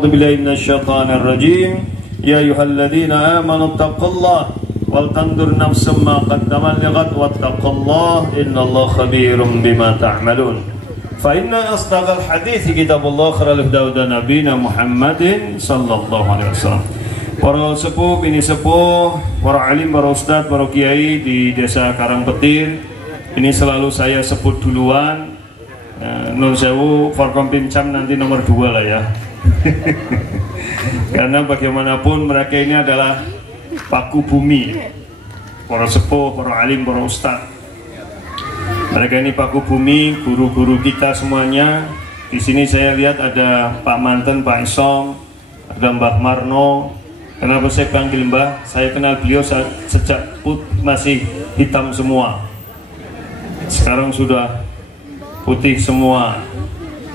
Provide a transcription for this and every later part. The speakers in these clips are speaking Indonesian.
أعوذ بالله من الشيطان الرجيم يا أيها الذين آمنوا اتقوا الله ولتنظر نفس ما قدمت لغد واتقوا الله إن الله خبير بما تعملون فإن أصدق الحديث كتاب الله خير الهدى هدى نبينا محمد صلى الله عليه وسلم. Para sepuh, bini sepuh, para alim, para ustadz, para kiai di desa Karangpetir, ini selalu saya sebut duluan. Nun sewu, Forkompimcam nanti nomor 2 lah ya. Karena bagaimanapun mereka ini adalah paku bumi, para sepuh, para alim, para ustadz. Mereka ini paku bumi, guru-guru kita semuanya. Di sini saya lihat ada Pak Manten, Pak Isom, ada Mbah Marno. Kenapa saya panggil Mbah? Saya kenal beliau sejak masih hitam semua. Sekarang sudah putih semua.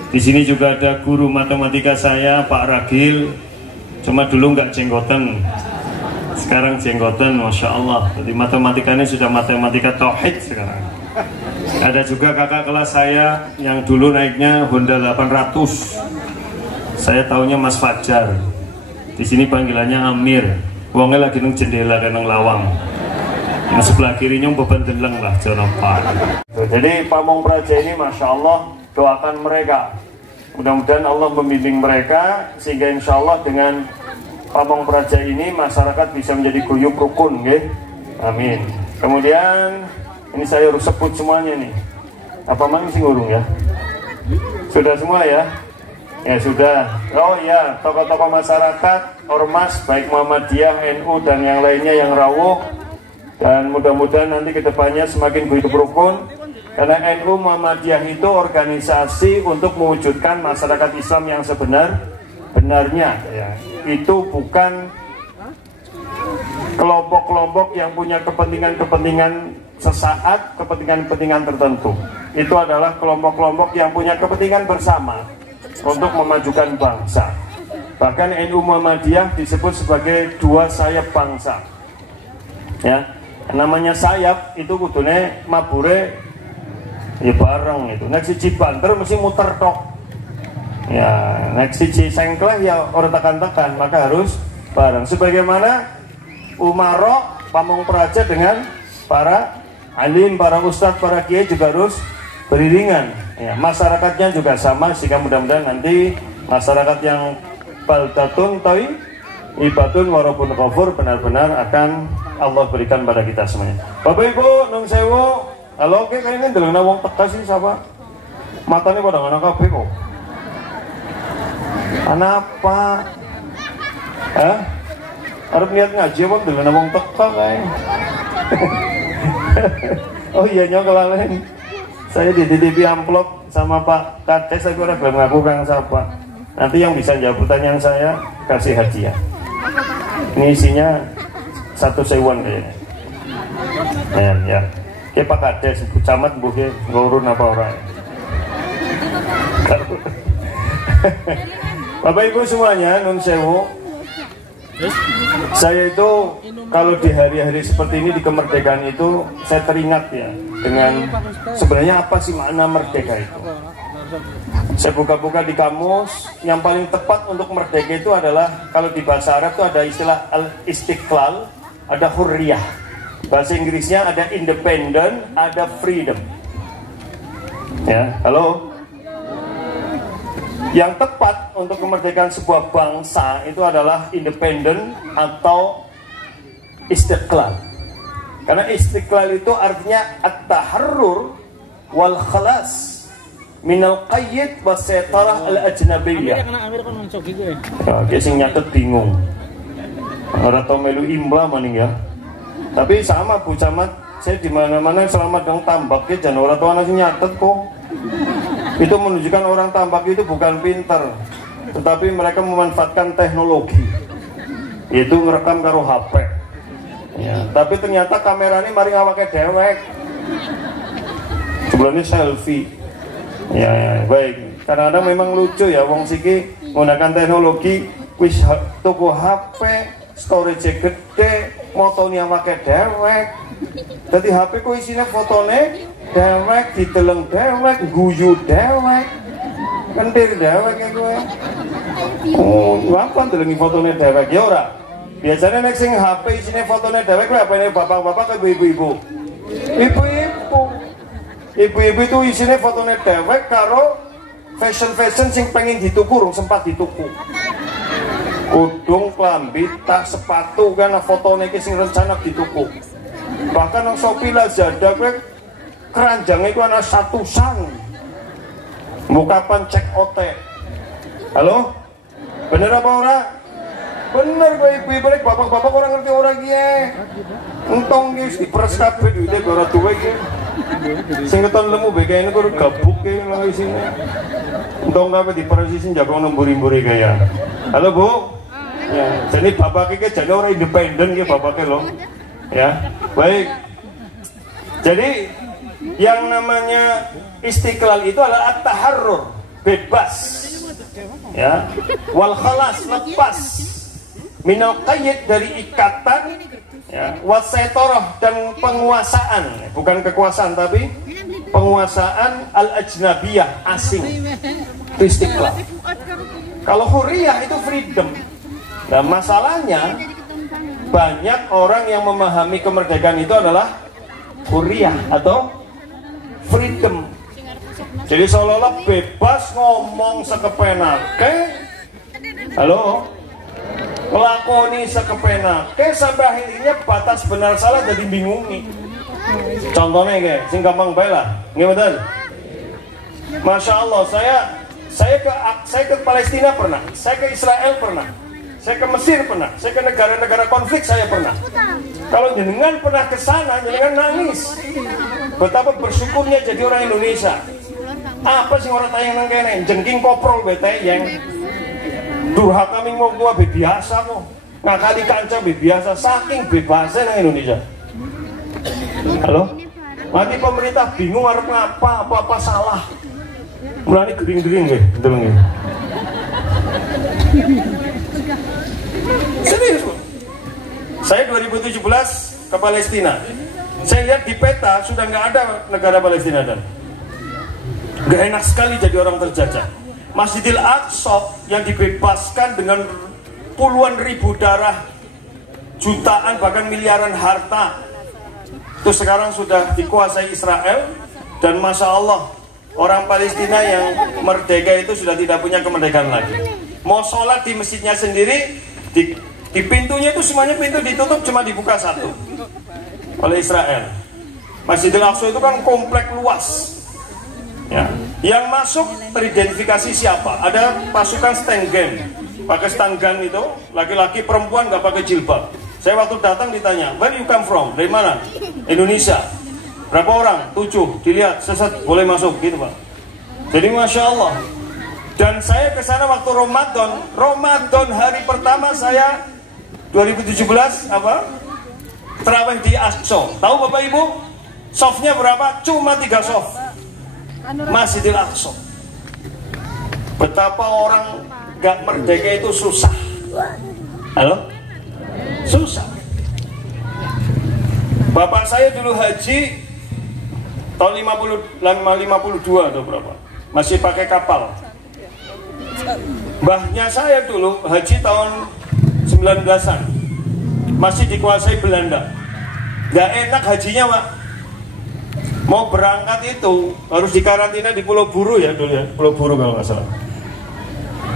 Di sini juga ada guru matematika saya, Pak Ragil. Cuma dulu nggak jenggotan, sekarang jenggotan, masya Allah. Jadi matematikanya sudah matematika tauhid sekarang. Ada juga kakak kelas saya yang dulu naiknya Honda 800. Saya taunya Mas Fajar. Di sini panggilannya Amir. Wongnya lagi nang jendela dan nang lawang. Yang sebelah kirinya beban deleng lah Jonopar. Jadi Pamong Praja ini masya Allah, doakan mereka. Mudah-mudahan Allah membimbing mereka sehingga insya Allah dengan Pamong Praja ini masyarakat bisa menjadi guyup rukun, gitu. Amin. Kemudian ini saya harus sebut semuanya nih. Apa mana sih ngurung ya? Sudah semua ya? Ya sudah. Oh ya, tokoh-tokoh masyarakat, ormas, baik Muhammadiyah, NU dan yang lainnya yang rawuh. Dan mudah-mudahan nanti kedepannya semakin guyup rukun. Karena NU Muhammadiyah itu organisasi untuk mewujudkan masyarakat Islam yang sebenarnya. Ya. Itu bukan kelompok-kelompok yang punya kepentingan-kepentingan sesaat, kepentingan-kepentingan tertentu. Itu adalah kelompok-kelompok yang punya kepentingan bersama untuk memajukan bangsa. Bahkan NU Muhammadiyah disebut sebagai dua sayap bangsa. Ya, namanya sayap itu kudune mabure ya bareng itu. Nek siji banter mesti muter tok. Ya, nek siji sengkleh ya ora tekan-tekan, maka harus bareng. Sebagaimana Umaro Pamong Praja dengan para alim, para ustadz, para kiai juga harus beriringan. Ya, masyarakatnya juga sama sehingga mudah-mudahan nanti masyarakat yang baldatun toi ibatun warabun ghafur benar-benar akan Allah berikan pada kita semuanya. Bapak Ibu, nung sewu, halo oke kayaknya ndelokna wong teka sih siapa? Matanya pada ngono kabeh kok. Kenapa? Harus niat ngaji apa ndelokna wong teka kae. Oh iya nyokolain. Saya dititipi amplop sama Pak Kades, saya udah belum ngaku Kang Sapa. Nanti yang bisa jawab pertanyaan saya kasih hadiah. Ini isinya 1 sewon kayaknya. Ya. Kayak Pak Kades, camat buke ngurun apa orang. Bapak Ibu semuanya, nun sewu. Saya itu kalau di hari-hari seperti ini di kemerdekaan itu saya teringat ya dengan sebenarnya apa sih makna merdeka itu. Saya buka-buka di kamus, yang paling tepat untuk merdeka itu adalah kalau di bahasa Arab itu ada istilah al-istiqlal, ada hurriyah. Bahasa Inggrisnya ada independent, ada freedom. Ya, halo. Yang tepat untuk kemerdekaan sebuah bangsa itu adalah independen atau istiqlal. Karena istiqlal itu artinya at-taharrur wal khalas minal qayyid wa saytarah al-ajnabiyyah. Ya, sing nyatet bingung. Ora tau melu imla maning ya. Tapi sama Bu Camat, saya di mana-mana selama dong tambaknya jangan ora tau ana sing nyatet kok. Itu menunjukkan orang tambak itu bukan pintar, tetapi mereka memanfaatkan teknologi, yaitu ngerekam karo HP. Ya, tapi ternyata kamera ini mari ngawake dewek. Sebelumnya selfie. Ya, baik. Kadang-kadang memang lucu ya, wong siki menggunakan teknologi, wis toko HP, storage gede, motonya pakai dewek. Jadi HP ku isinya fotone dewek, diteleng dewek, guyu dewek, kentir dewek ya gue. Oh, apa ndelengi fotone dhewek ya ora? Biasanya nek sing HP isine fotone dhewek kuwi HP-ne bapak-bapak ke ibu-ibu. Ibu-ibu. Ibu-ibu itu isine fotone dhewek karo fashion sing pengen dituku rung sempat dituku. Kudung, klambi, tas, sepatu kan fotone iki sing rencana dituku. Bahkan nang Shopee Lazada kuwi keranjangnya itu ana 100-an. Kapan cek OT. Halo? Bener apa ora? Bener kok ibu-ibu nek bapak-bapak ora ngerti ora ki e. Entong ki diperes kabeh duwite ora duwe ki. Sing keton lemu BKN kok gabuk ki lho isine. Entong kabeh diperes sing jago nemburi-mburi kaya. Halo Bu. Ya, jadi bapak ki jane ora independen ki bapake lho. Ya. Baik. Jadi yang namanya istiqlal itu adalah at-taharrur, bebas. Ya. Wal khalas, lepas. Minal qayyid, dari ikatan, ya, wasaitorah, dan penguasaan, bukan kekuasaan tapi penguasaan al-ajnabiyah, asing. Itu istiqlal. Kalau hurriyah itu freedom. Nah masalahnya banyak orang yang memahami kemerdekaan itu adalah hurriyah atau freedom. Jadi seolah-olah bebas ngomong sekepenake. Halo? Melakoni sekepenake sampai akhirnya batas benar salah jadi bingungi. Contohnya kayak sing gampang bae lah. Nggih mboten? Masya Allah, saya ke Palestina pernah, saya ke Israel pernah, saya ke Mesir pernah, saya ke negara-negara konflik saya pernah. Kalau jenengan pernah ke sana, jenengan nangis. Betapa bersyukurnya jadi orang Indonesia. Apa sih orang tayang nang kene? Jengking koprol bete yang durhaka ming wong tua biasa kok. Ngakali kanca biasa, saking bebasnya nang Indonesia. Halo? Mati pemerintah bingung arep ngapa, apa-apa salah. Mulane gering-gering nggih, ndeleng nggih. Serius, Bu. Saya 2017 ke Palestina. Saya lihat di peta sudah nggak ada negara Palestina dan nggak enak sekali jadi orang terjajah. Masjidil Aqsa yang dibebaskan dengan puluhan ribu darah, jutaan bahkan miliaran harta, itu sekarang sudah dikuasai Israel. Dan Masya Allah, orang Palestina yang merdeka itu sudah tidak punya kemerdekaan lagi. Mau sholat di masjidnya sendiri, di pintunya itu semuanya pintu ditutup, cuma dibuka satu oleh Israel. Masjidil Aqsa itu kan komplek luas. Ya, yang masuk teridentifikasi siapa? Ada pasukan Stengen, pakai stanggan itu, laki-laki perempuan nggak pakai jilbab. Saya waktu datang ditanya, where you come from? Dari mana? Indonesia. Berapa orang? 7. Dilihat, sesat boleh masuk gitu Pak. Jadi Masya Allah. Dan saya ke sana waktu Ramadan hari pertama saya 2017 apa? Terawih di Aqsa. Tahu Bapak Ibu? Softnya berapa? Cuma 3 soft. Masjidil Aqsa. Betapa orang gak merdeka itu susah. Halo? Susah. Bapak saya dulu haji tahun 52 atau berapa? Masih pakai kapal. Mbahnya saya dulu haji tahun 19-an. Masih dikuasai Belanda. Gak enak hajinya Pak. Mau berangkat itu harus dikarantina di Pulau Buru ya dulu ya, Pulau Buru kalau nggak salah.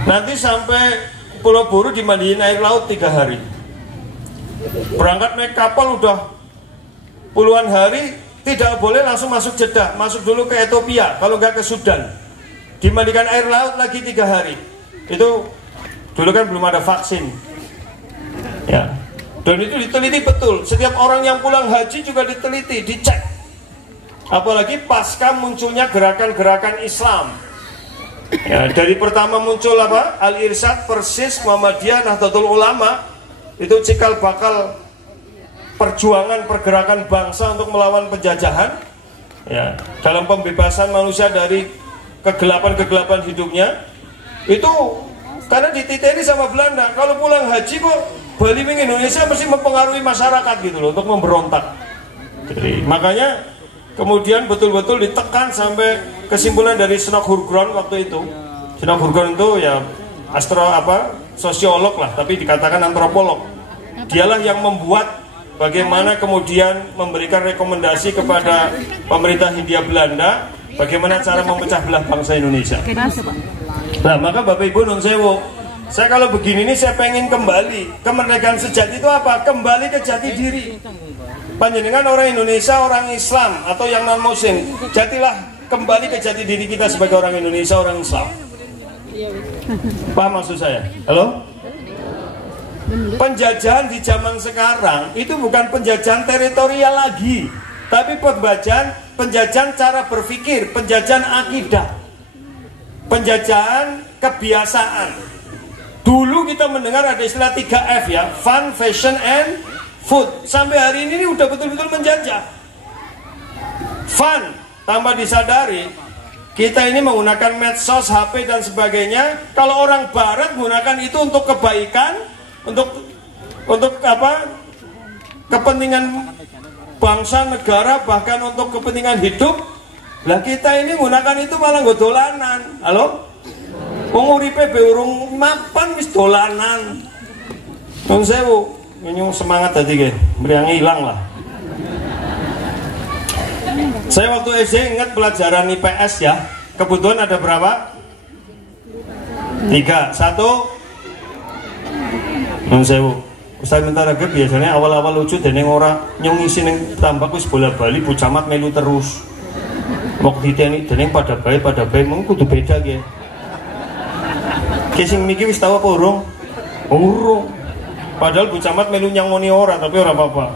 Nanti sampai Pulau Buru dimandiin air laut 3 hari. Berangkat naik kapal udah puluhan hari, tidak boleh langsung masuk Jeddah, masuk dulu ke Ethiopia, kalau nggak ke Sudan. Dimandikan air laut lagi 3 hari. Itu dulu kan belum ada vaksin. Ya. Dan itu diteliti betul. Setiap orang yang pulang haji juga diteliti, dicek. Apalagi pasca munculnya gerakan-gerakan Islam. Ya, dari pertama muncul apa? Al-Irsyad, Persis, Muhammadiyah, Nahdlatul Ulama. Itu cikal bakal perjuangan pergerakan bangsa untuk melawan penjajahan. Ya, dalam pembebasan manusia dari kegelapan-kegelapan hidupnya. Itu karena dititeni sama Belanda. Kalau pulang haji kok Bali Wing Indonesia mesti mempengaruhi masyarakat gitu loh, untuk memberontak. Jadi, makanya kemudian betul-betul ditekan sampai kesimpulan dari Snok Hurgron waktu itu. Snok Hurgron itu ya sosiolog lah, tapi dikatakan antropolog. Dialah yang membuat bagaimana kemudian memberikan rekomendasi kepada pemerintah Hindia Belanda bagaimana cara memecah belah bangsa Indonesia. Nah, maka Bapak Ibu nun sewu, saya kalau begini ini saya pengen kembali kemerdekaan sejati itu apa? Kembali ke jati diri. Panjenengan orang Indonesia, orang Islam atau yang non Muslim, jatilah kembali ke jati diri kita sebagai orang Indonesia, orang Islam. Paham maksud saya? Halo? Penjajahan di zaman sekarang itu bukan penjajahan teritorial lagi, tapi penjajahan cara berpikir, penjajahan akidah, penjajahan kebiasaan. Dulu kita mendengar ada istilah 3F ya, fun, fashion, and food. Sampai hari ini udah betul-betul menjajah. Fun, tanpa disadari kita ini menggunakan medsos, HP dan sebagainya. Kalau orang barat menggunakan itu untuk kebaikan, untuk apa? Kepentingan bangsa, negara, bahkan untuk kepentingan hidup. Lah kita ini menggunakan itu malah nggo dolanan. Halo? Wong uripe be urung mapan wis dolanan. Nun sewu, nyung semangat tadi ge, mriyang ilang lah. Saya waktu SD ingat pelajaran IPS ya. Kebutuhan ada berapa? 3. 1. Nun sewu. Ustaz minta raga biasanya awal-awal lucu dan yang ora nyung ngisi ning tambak wis bola-bali Bu Camat melu terus. Waktu diteni dening pada bae mung kudu beda ge. Ki sing miki wis tau apa urung? Urung. Padahal Bu Camat melu nyangoni ora tapi ora apa-apa.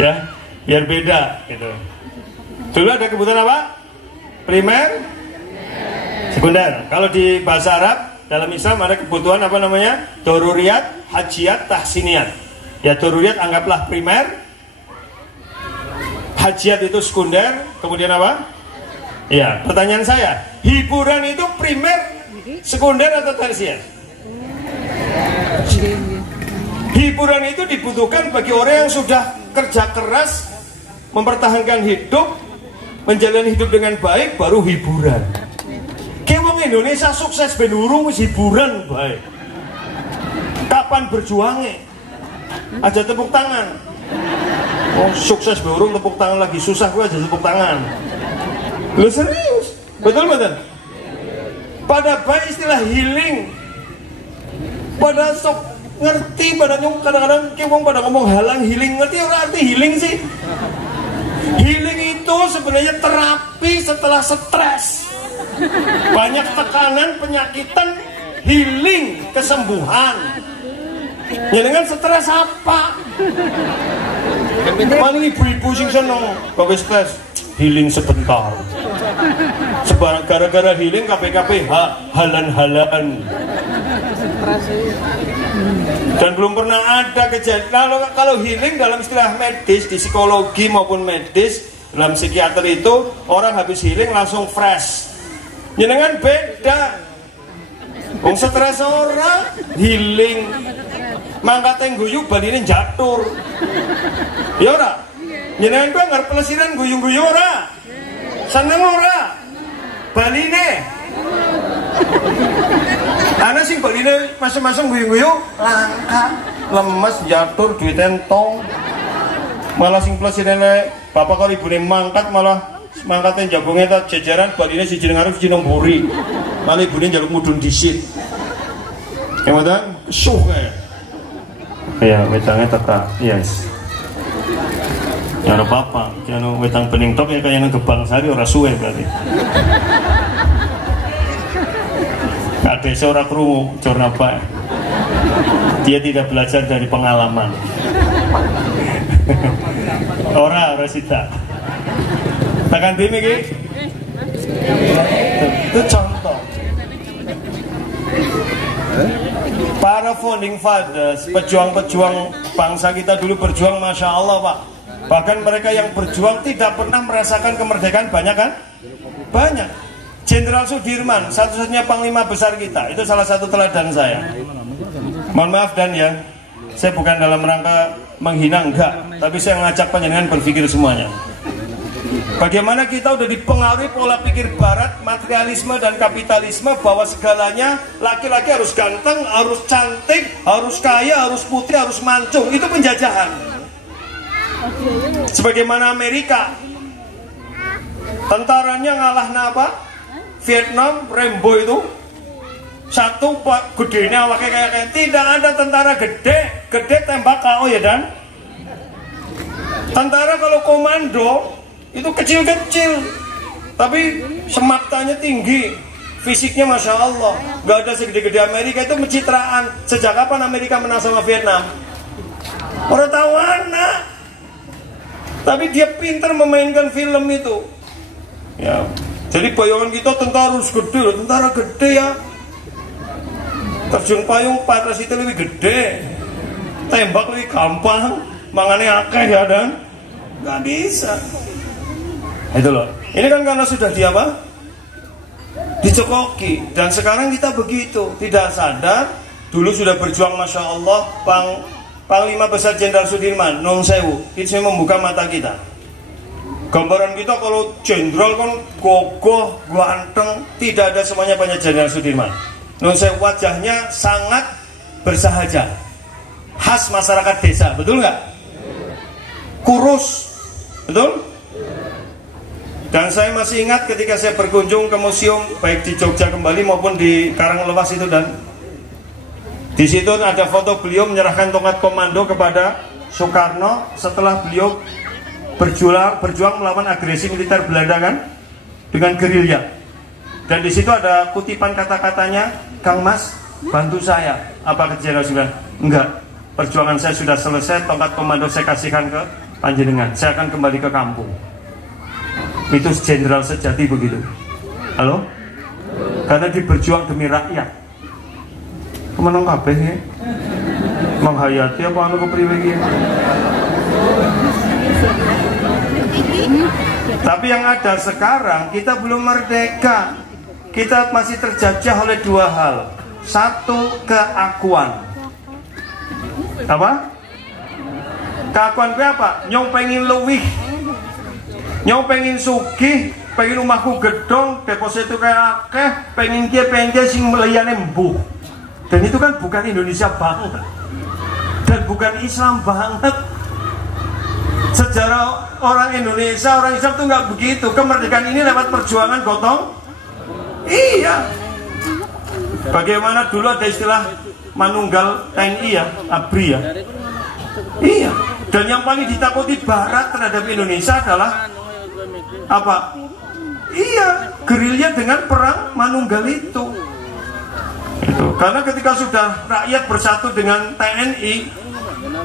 Ya, biar beda gitu. Dulu ada kebutuhan apa? Primer, sekunder. Kalau di bahasa Arab dalam Islam ada kebutuhan apa namanya? Doruriyat, hajiyat, tahsiniyat. Ya doruriyat anggaplah primer, hajiyat itu sekunder, kemudian apa? Ya, pertanyaan saya, hiburan itu primer, sekunder atau tersier? Hiburan itu dibutuhkan bagi orang yang sudah kerja keras, mempertahankan hidup, menjalani hidup dengan baik, baru hiburan. Kewong Indonesia sukses ben urung wis hiburan baik. Kapan berjuangnya? Aja tepuk tangan. Oh, sukses ben urung tepuk tangan lagi susah gue aja tepuk tangan. Lu serius? Betul? Pada baik istilah healing. Pada sok ngerti, pada nyung kadang-kadang kewong pada ngomong halang healing, ngerti orang arti healing sih? Healing itu sebenarnya terapi setelah stres. Banyak tekanan, penyakitan, healing, kesembuhan. Ya dengan stres apa? Paling ibu-ibu sing seneng gawe stres, healing sebentar. Sebarang gara-gara healing KPKP halan-halan. Dan belum pernah ada kejadian. Kalau healing dalam istilah medis, di psikologi maupun medis, dalam psikiater itu orang habis healing langsung fresh. Jenengan beda. Wong stres ora healing. Mangkate guyu baline jatur. Ya ora? Jenengan kuwi ngarep pelesiran guyu-guyu ora? Seneng ora? Baline. Ana sing baline masing-masing guyu-guyu langka, lemes, jatur, duit entong. Malah sing pelesirane bapak karo ibune mangkat malah mangkatnya jagungnya tak jajaran baline siji nang ngarep siji nang mburi. Malah ibune njaluk mudhun dhisit. Kemudian kesuh kae. Ya, wetangnya teka. Yes. Ya ora apa-apa. Jangan wetang bening tok ya kaya nang Gebang Sari ora suwe berarti. Kade ora krungu jor apa. Dia tidak belajar dari pengalaman. Ora sida. Tekan tim iki. Itu contoh. Para founding fathers, pejuang-pejuang bangsa kita dulu berjuang, Masya Allah Pak. Bahkan mereka yang berjuang tidak pernah merasakan kemerdekaan, banyak kan? Banyak. Jenderal Sudirman, satu-satunya panglima besar kita, itu salah satu teladan saya. Mohon maaf dan ya, saya bukan dalam rangka menghina, enggak. Tapi saya mengajak panjenengan berpikir semuanya. Bagaimana kita udah dipengaruhi pola pikir barat, materialisme dan kapitalisme, bahwa segalanya laki-laki harus ganteng, harus cantik, harus kaya, harus putih, harus mancung. Itu penjajahan. Sebagaimana Amerika, tentaranya ngalah apa? Vietnam, Rambo itu satu pak gedenya awaknya kayak tidak ada tentara gede tembak KO ya. Dan tentara kalau komando itu kecil-kecil tapi sematanya tinggi, fisiknya Masya Allah, gak ada segede-gede Amerika. Itu pencitraan. Sejak kapan Amerika menang sama Vietnam? Orang tahu anak, tapi dia pintar memainkan film itu ya. Jadi bayangan kita tentara harus gede, tentara gede ya, terjun payung patras itu lebih gede, tembak lebih gampang, mangannya akeh ya. Dan nggak bisa. Itu loh. Ini kan karena sudah di apa? Dicekoki. Dan sekarang kita begitu, tidak sadar. Dulu sudah berjuang Masya Allah. Panglima Besar Jenderal Sudirman, Nun Sewu, itu membuka mata kita. Gambaran kita kalau jenderal kan kokoh, ganteng, tidak ada semuanya banyak Jenderal Sudirman. Nun Sewu wajahnya sangat bersahaja, khas masyarakat desa, betul nggak? Kurus, betul? Dan saya masih ingat ketika saya berkunjung ke museum baik di Jogja kembali maupun di Karanglewas itu, dan di situ ada foto beliau menyerahkan tongkat komando kepada Soekarno setelah beliau berjuang melawan agresi militer Belanda kan, dengan gerilya. Dan di situ ada kutipan kata-katanya, Kang Mas, bantu saya. Apa ke Jenderal Sudirman? Enggak, perjuangan saya sudah selesai, tongkat komando saya kasihkan ke panjenengan, saya akan kembali ke kampung. Itu jenderal sejati begitu. Halo? Karena diberjuang demi rakyat. Kemenang kabeh ya? Menghayati apa anu kepriwe iki? Tapi yang ada sekarang, kita belum merdeka. Kita masih terjajah oleh dua hal. Satu, keakuan. Apa? Keakuan gue apa? Nyong pengen luwih, nyong pengen sugih, pengen rumahku gedong, deposito kayak akeh, pengen dia sing meliyane mbuh. Dan itu kan bukan Indonesia banget, dan bukan Islam banget. Sejarah orang Indonesia, orang Islam tuh nggak begitu. Kemerdekaan ini lewat perjuangan gotong. Iya. Bagaimana dulu ada istilah manunggal TNI ya, ABRI ya. Iya. Dan yang paling ditakuti Barat terhadap Indonesia adalah apa? Iya, gerilya dengan perang manunggal itu. Karena ketika sudah rakyat bersatu dengan TNI,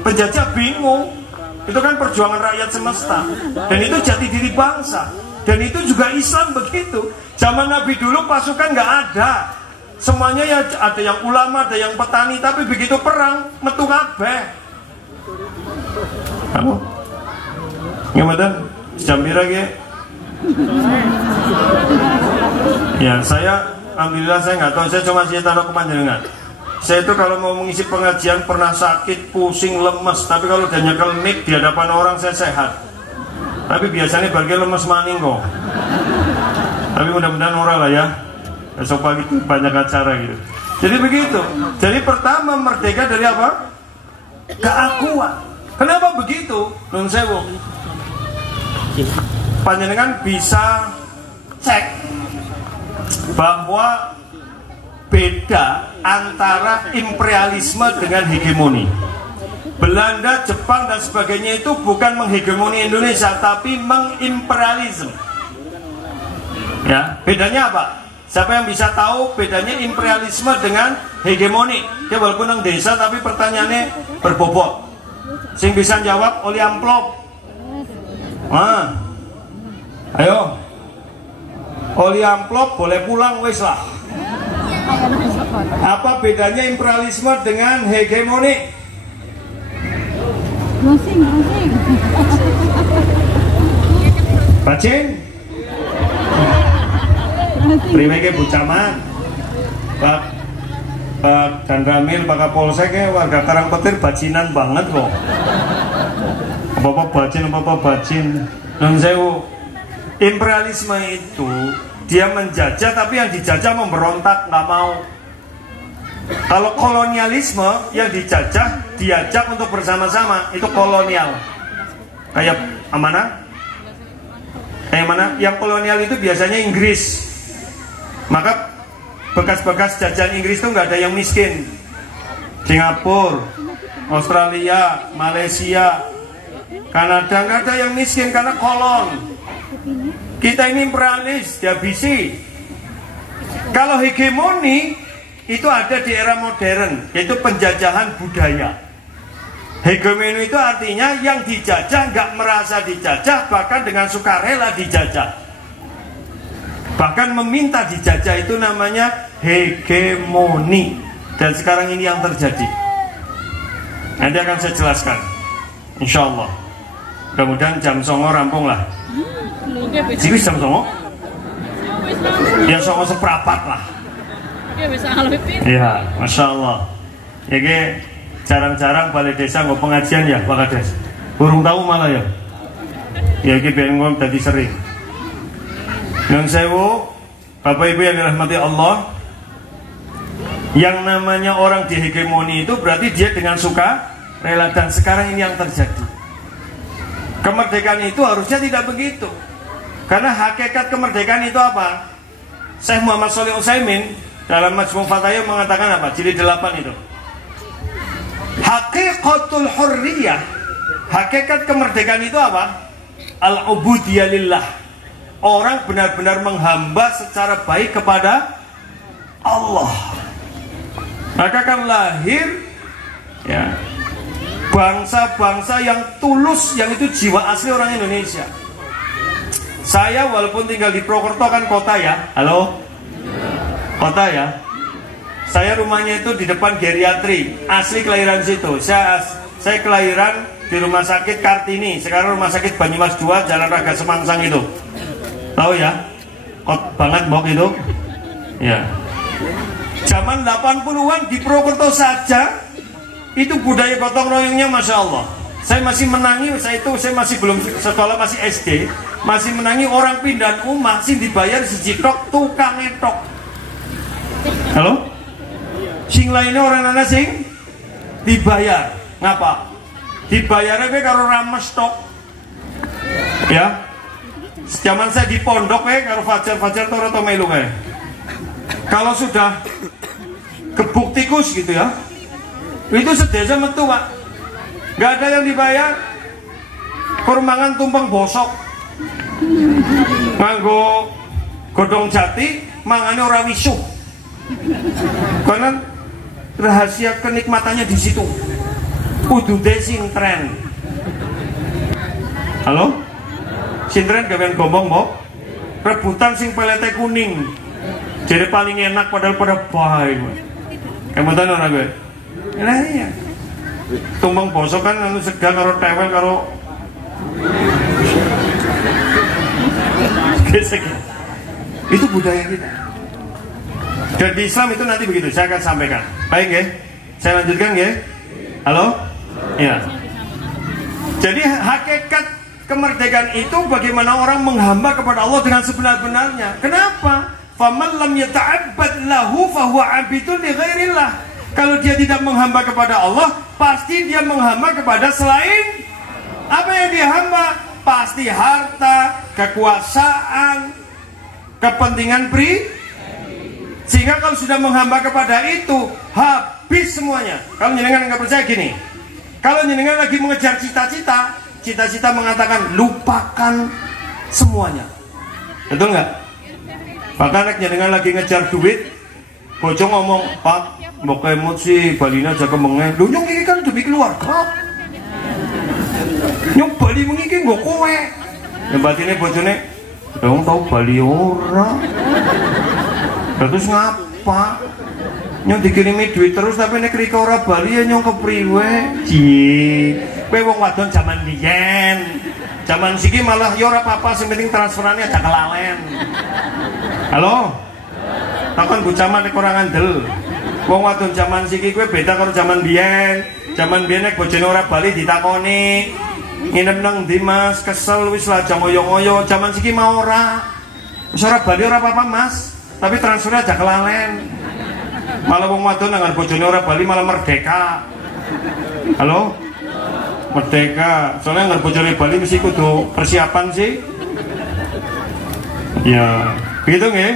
penjajah bingung. Itu kan perjuangan rakyat semesta, dan itu jati diri bangsa. Dan itu juga Islam begitu. Zaman Nabi dulu pasukan nggak ada, semuanya ya ada yang ulama, ada yang petani. Tapi begitu perang, metu kabeh. Kamu gimana? Jam berapa ya? Ya saya, alhamdulillah saya nggak tahu. Saya cuma cerita ke panjenengan. Saya itu kalau mau mengisi pengajian pernah sakit, pusing, lemes. Tapi kalau udah nyekel mic di hadapan orang saya sehat. Tapi biasanya bagian lemes maning kok. Tapi mudah-mudahan orang lah ya. Besok pagi banyak acara gitu. Jadi begitu. Jadi pertama merdeka dari apa? Keakuan. Kenapa begitu? Nun sewu. Panjenengan bisa cek bahwa beda antara imperialisme dengan hegemoni. Belanda, Jepang dan sebagainya itu bukan menghegemoni Indonesia, tapi mengimperialisme. Ya, bedanya apa? Siapa yang bisa tahu bedanya imperialisme dengan hegemoni? Ya walaupun nang desa tapi pertanyaannya berbobot. Sing bisa jawab oleh amplop. Ayo. Oleh amplop boleh pulang wis lah. Apa bedanya imperialisme dengan hegemoni? Masing. Bacin? Primege Bucaman, Pak Dan Ramil, Pak Kapolsek ya, warga Karangpetir bacinan banget kok. Apa-apa bacin. Nun sewu. Imperialisme itu dia menjajah, tapi yang dijajah memberontak, nggak mau. Kalau kolonialisme, yang dijajah diajak untuk bersama-sama, itu kolonial. Kayak mana? Kayak mana? Yang kolonial itu biasanya Inggris. Maka bekas-bekas jajahan Inggris itu nggak ada yang miskin. Singapura, Australia, Malaysia, Kanada, nggak ada yang miskin karena kolon. Kita ini imperialis, dihabisi. Kalau hegemoni itu ada di era modern, yaitu penjajahan budaya. Hegemoni itu artinya yang dijajah nggak merasa dijajah, bahkan dengan sukarela dijajah, bahkan meminta dijajah, itu namanya hegemoni. Dan sekarang ini yang terjadi. Nanti akan saya jelaskan, insya Allah. Mudah-mudahan jam 09.00 rampung lah. Sih jam 09.00? Ya 09.00 seprapat lah. Ya, Masya Allah. Ya, jarang-jarang balai desa nggak pengajian ya, Pak Kades. Burung tahu malah ya. Ya, ini bingung tadi sering. Yang sewu, Bapak Ibu yang dirahmati Allah, yang namanya orang dihegemoni itu berarti dia dengan suka rela, dan sekarang ini yang terjadi. Kemerdekaan itu harusnya tidak begitu. Karena hakikat kemerdekaan itu apa? Syekh Muhammad Shalih Utsaimin dalam Majmu' Fataya mengatakan apa? Jilid 8 itu. Hakikatul hurriyah, hakikat kemerdekaan itu apa? Al-ubudiyah lillah. Orang benar-benar menghamba secara baik kepada Allah. Maka kan lahir ya bangsa-bangsa yang tulus, yang itu jiwa asli orang Indonesia. Saya walaupun tinggal di Purwokerto, kan kota ya, halo? Kota ya. Saya rumahnya itu di depan geriatri, asli kelahiran situ. Saya kelahiran di Rumah Sakit Kartini, sekarang Rumah Sakit Banyumas 2, Jalan Raga Semangsang itu. Tahu ya? Kot banget mbok itu. Ya. Zaman 80-an di Purwokerto saja itu budaya gotong royongnya Masya Allah. Saya masih menangi, saya masih belum sekolah, masih SD, masih menangi orang pindahan omah sing dibayar siji tok tukang etok. Halo? Sing lainnya orang anak sing dibayar. Ngapa? Dibayarnya kayak karo rames tok. Ya. Zaman saya di pondok karo fajar-fajar atau melu kayak. Kalau sudah gebuk tikus gitu ya, itu sedesa metu Pak. Gak ada yang dibayar. Kurmangan tumpeng bosok, nganggo godong jati, mangane ora wisuh. Karena rahasia kenikmatannya di situ. Kudu sing tren. Halo? Sintren gawean gombong mbok. Rebutan sing pelete kuning. Jadi paling enak padahal pada baik. Kemudian ora gue. Lah iya. Tumpeng bosok kan anu segan karo tewel karo gesek. Itu budaya kita. Dan di Islam itu nanti begitu, saya akan sampaikan. Baik ya? Saya lanjutkan ya? Halo? Ya. Jadi hakikat kemerdekaan itu bagaimana orang menghamba kepada Allah dengan sebenar-benarnya. Kenapa? Faman lam yata'abbad lahu fahuwa 'abidun li ghairillah. Kalau dia tidak menghamba kepada Allah, pasti dia menghamba kepada selain. Apa yang dia hamba? Pasti harta, kekuasaan, kepentingan sehingga kalau sudah menghamba kepada itu, habis semuanya. Kalau jenengan nggak percaya gini, kalau jenengan lagi mengejar cita-cita, cita-cita mengatakan lupakan semuanya, betul nggak? Bahkan jenengan lagi ngejar duit, bojo ngomong, Pak, mau kemut sih, balina jaga mengen. Lu nyong ini kan demi keluarga. Nyong bali mengiki nggak kowe. Yang batinnya bojone, dong tahu bali ora. Terus ngapa? Nyong dikirimi duit terus tapi nek rika ora bali ya nyong kepriwe? Ji, kowe wong wadon zaman biyen. Zaman siki malah ya ora apa-apa, sing penting transferannya aja kelalen. Halo? Takon bucaman nek ora ngandel. Wong wadon zaman siki kowe beda karo zaman biyen. Zaman biyen nek bojone ora bali ditakoni, Nginep nang ndi Mas? Kesel wis lah aja ngoyo-ngoyo. Zaman siki mau ora. Wis ora bali ora apa-apa Mas. Tapi transfernya aja kelalen. Malah wong wadon nang bojone ora bali malah merdeka. Halo? Merdeka. Soalnya nang bojone bali mesti kudu persiapan sih. Ya, begitu nggih?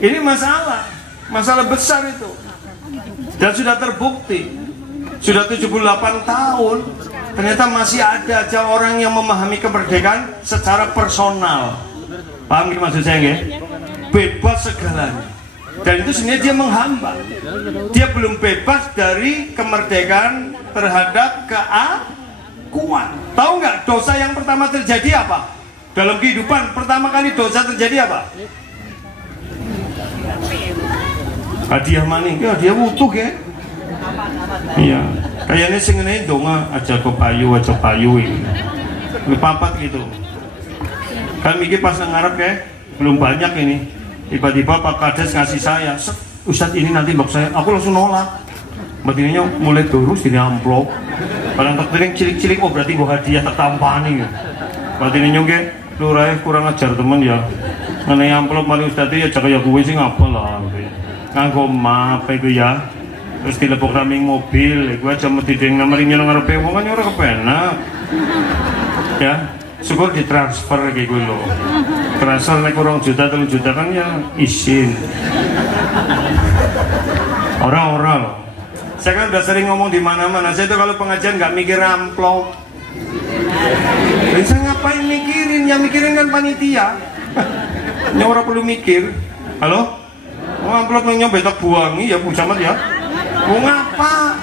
Ini masalah besar itu. Dan sudah terbukti. Sudah 78 tahun ternyata masih ada aja orang yang memahami kemerdekaan secara personal. Paham gitu maksud saya nggih? Bebas segalanya. Dan itu sebenarnya dia menghambat. Dia belum bebas dari kemerdekaan terhadap keakuan. Tahu nggak dosa yang pertama terjadi apa? Dalam kehidupan pertama kali dosa terjadi apa? Hadiah maning, ya hadiah utuh ya. Iya, kayaknya sing ngene donga aja payu ini. Lepapat gitu. Kan mikir pas ngarep kayak belum banyak ini. Tiba-tiba Pak Kades ngasih saya, Ustadz ini nanti bak saya, aku langsung nolak. Batinnya mulai terus ini amplop. Kadang tak cilik-cilik, oh berarti gua hadiah tertampani. Batinnya kayak lurai kurang ajar temen ya. Mengenai amplop maling Ustadz ya jaga ya gue sih ngapa lah. Nganggo map itu ya. Terus dilepok raming mobil, gue aja mesti ding namanya ngarepe wong kan ora kepenak. Ya, syukur ditransfer kayak gue loh. Transfer nek 2 juta 3 juta kan ya izin. Orang-orang loh. Saya kan udah sering ngomong di mana-mana. Saya tuh kalau pengajian nggak mikir amplop. Dan saya ngapain mikirin? Yang mikirin kan panitia. Ini orang perlu mikir. Halo? Oh, amplop yang betak buangi ya Bu Camat ya. Mau ngapa?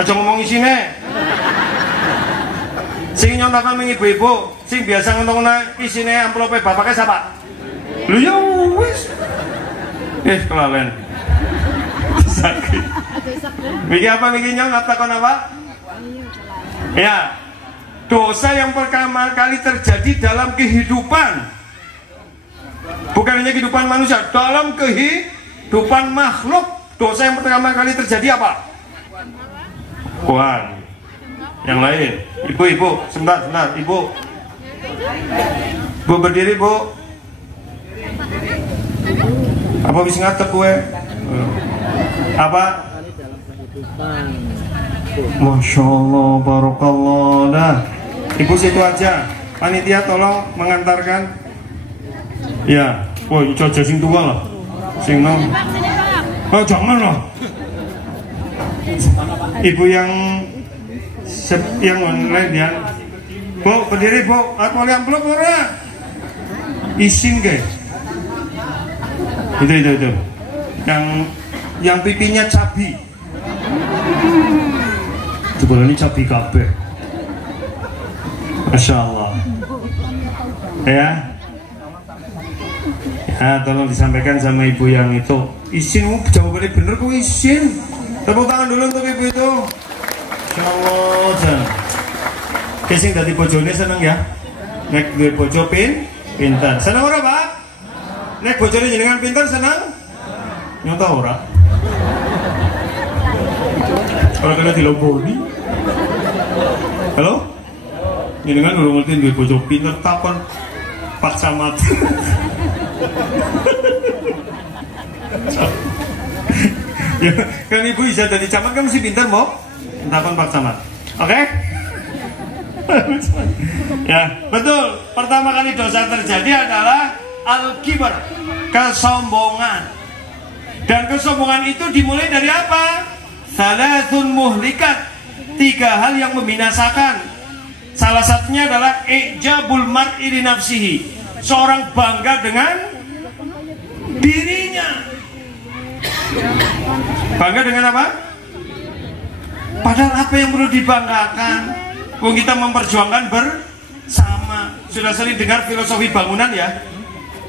Aja ngomong isine. Sing nyontokan mengi ibu-ibu, sing biasa ngentongna isine amplope bapaknya siapa? Lu ya wis. Kelalen. Sakit. Miki apa miki nyong takon apa? Ya. Dosa yang pertama kali terjadi dalam kehidupan. Bukan hanya kehidupan manusia, dalam kehidupan makhluk. Dosa yang pertama kali terjadi apa? Kuan. Yang lain. Ibu, sebentar, ibu. Bu berdiri, Bu. Apa bisa ngadep gue? Apa? Masya Allah, barakallah. Nah, ibu situ aja. Panitia tolong mengantarkan. Ya, woi, coba sing tua lah. Sing nom. Oh jangan loh. Ibu yang online ya. Bu berdiri Bu. Aku lihat amplop ora. Isin guys. Itu. Yang pipinya cabi. Sebenarnya ini cabi kabeh. Masya Allah. Ya. Ya, tolong disampaikan sama ibu yang itu. Isin, jawabannya bener kok isin. Tepuk tangan dulu untuk ibu itu. Insya Allah. Kesing dari bojone seneng ya. Nek duwe bojo pintar. Seneng ora Pak? Nek bojone jenengan pintar seneng? Nyata ora? Ora kena diloboni. Halo? Jenengan udah ngerti duwe bojo pintar takon Pak Camat. Ya, kan ibu bisa dari camat kan mesti pintar mau takon Pak Camat. Oke? Ya, betul. Pertama kali dosa terjadi adalah al-kibar, kesombongan. Dan kesombongan itu dimulai dari apa? Salasun muhlikat, 3 hal yang membinasakan. Salah satunya adalah ijabul mar'i li nafsihi, seorang bangga dengan dirinya. Bangga dengan apa? Padahal apa yang perlu dibanggakan? Wong kita memperjuangkan bersama. Sudah sering dengar filosofi bangunan ya?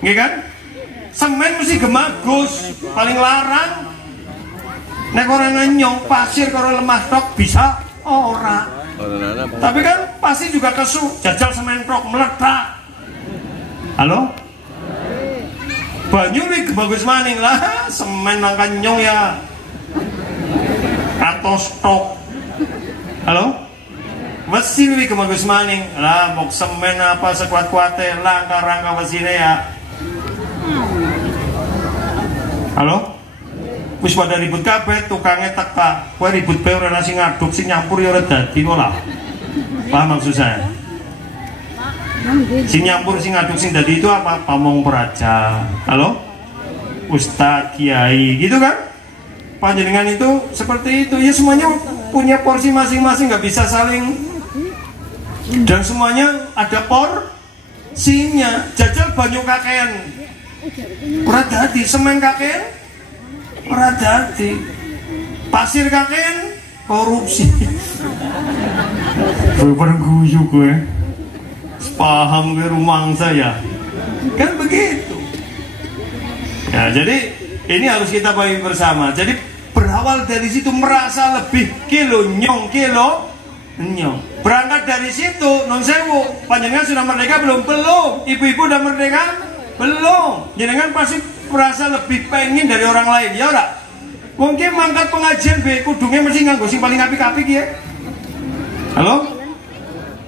Nggih kan? Semen mesti gemagus, paling larang. Nek ora nyong pasir karo lemah tok bisa ora. Tapi kan pasti juga kesu, jajal semen tok meledak. Halo? Banyu nih bagus maning lah, semen nangkan nyong ya. Atau stok. Halo? mesin wih kebagus maning lah mau semen apa sekuat-kuatnya langkah-langkah mesinnya ya. Halo? Wis pada ribut kabeh, tukangnya teka kowe ribut bae ora nasi ngaduk sing nyampur ya ora dadi kok lah. Paham maksud saya? Sing nyampur sing ngaduk sing dadi itu apa? Pamong peraja. Halo? Ustadz, kiai, gitu kan? Panjenengan itu seperti itu ya, semuanya punya porsi masing-masing, nggak bisa saling, dan semuanya ada porsinya. Jajal banyu kakean ora dadi, semen kakean ora dadi, pasir kakean korupsi. Gue guyu gue paham gue rumang saya kan begitu ya. Jadi ini harus kita pahami bersama. Jadi berawal dari situ merasa lebih kilo nyong, berangkat dari situ non sewu. Panjenengan sudah merdeka belum? Ibu-ibu udah merdeka belum? Jenengan pasti merasa lebih pengen dari orang lain, ya ora? Mungkin mangkat pengajian be kudungnya mesti nganggo sing paling apik-apik ya. Halo?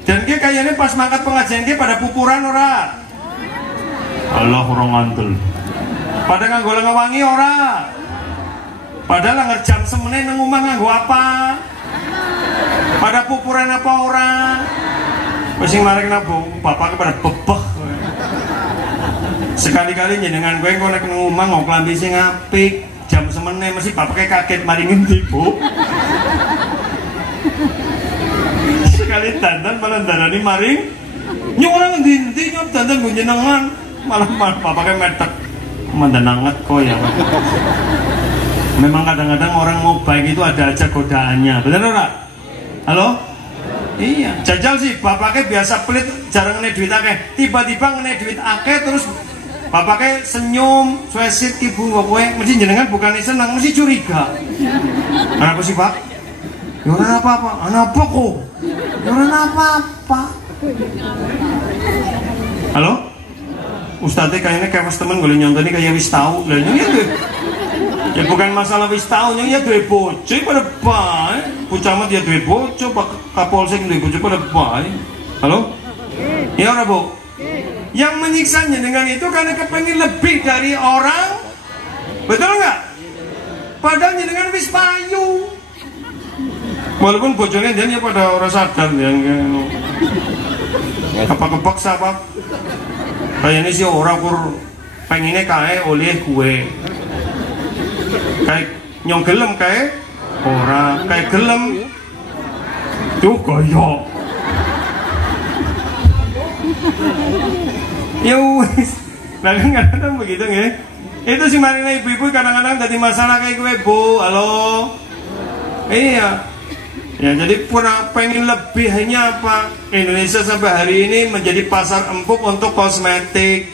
Dan dia kayaknya pas mangkat pengajian dia pada pupuran ora? Allah orang ngantul. Pada nganggo wangi ora? Padahal ngerjam semene nang omah nganggo apa? Pada pupuran apa ora? Wis sing maring nabo bapake pada bebeh. Sekali-kali jenengan kowe engko nek nang omah nggo klambi sing apik, jam semene mesti bapake kaget mari ngendi, Bu. Sekali dandan malah dandan maring nyong ora ngendi-endi nyong dandan nggo jenengan malah bapake metek mendenanget kok ya. Memang kadang-kadang orang mau baik itu ada aja godaannya, bener ora? Halo? Iya, jajal sih bapaknya biasa pelit, jarang ngene duit akeh, tiba-tiba ngene duit akeh terus bapaknya senyum, swesit ibu kowe, mesti jenengan bukannya senang, mesti curiga. Kenapa sih Pak? Ya ora apa-apa, ana apa kok? Ya ora apa-apa. Halo? Ustadz kayaknya kayak mas temen boleh nyontoni kayak wis tau lah ya bukan masalah wis tau ya duwe bojo pada bae, pucamat ya duwe bojo, Pak Kapolsek duwe bojo pada bae. Halo? Ya ora Bu? Yang menyiksa dengan itu karena kepengen lebih dari orang, betul nggak? Padahal jenengan wis payu, walaupun bojone dia pada orang sadar yang apa kepaksa apa kayaknya sih orang kur pengennya kae oleh kue kayak nyong gelem kae ora kayak gelem tuh koyo ya wis. Nah kadang-kadang begitu ya. Itu sih marina ibu-ibu kadang-kadang jadi masalah kayak gue Bu. Halo. Iya. Ya jadi pernah pengen lebihnya apa? Indonesia sampai hari ini menjadi pasar empuk untuk kosmetik.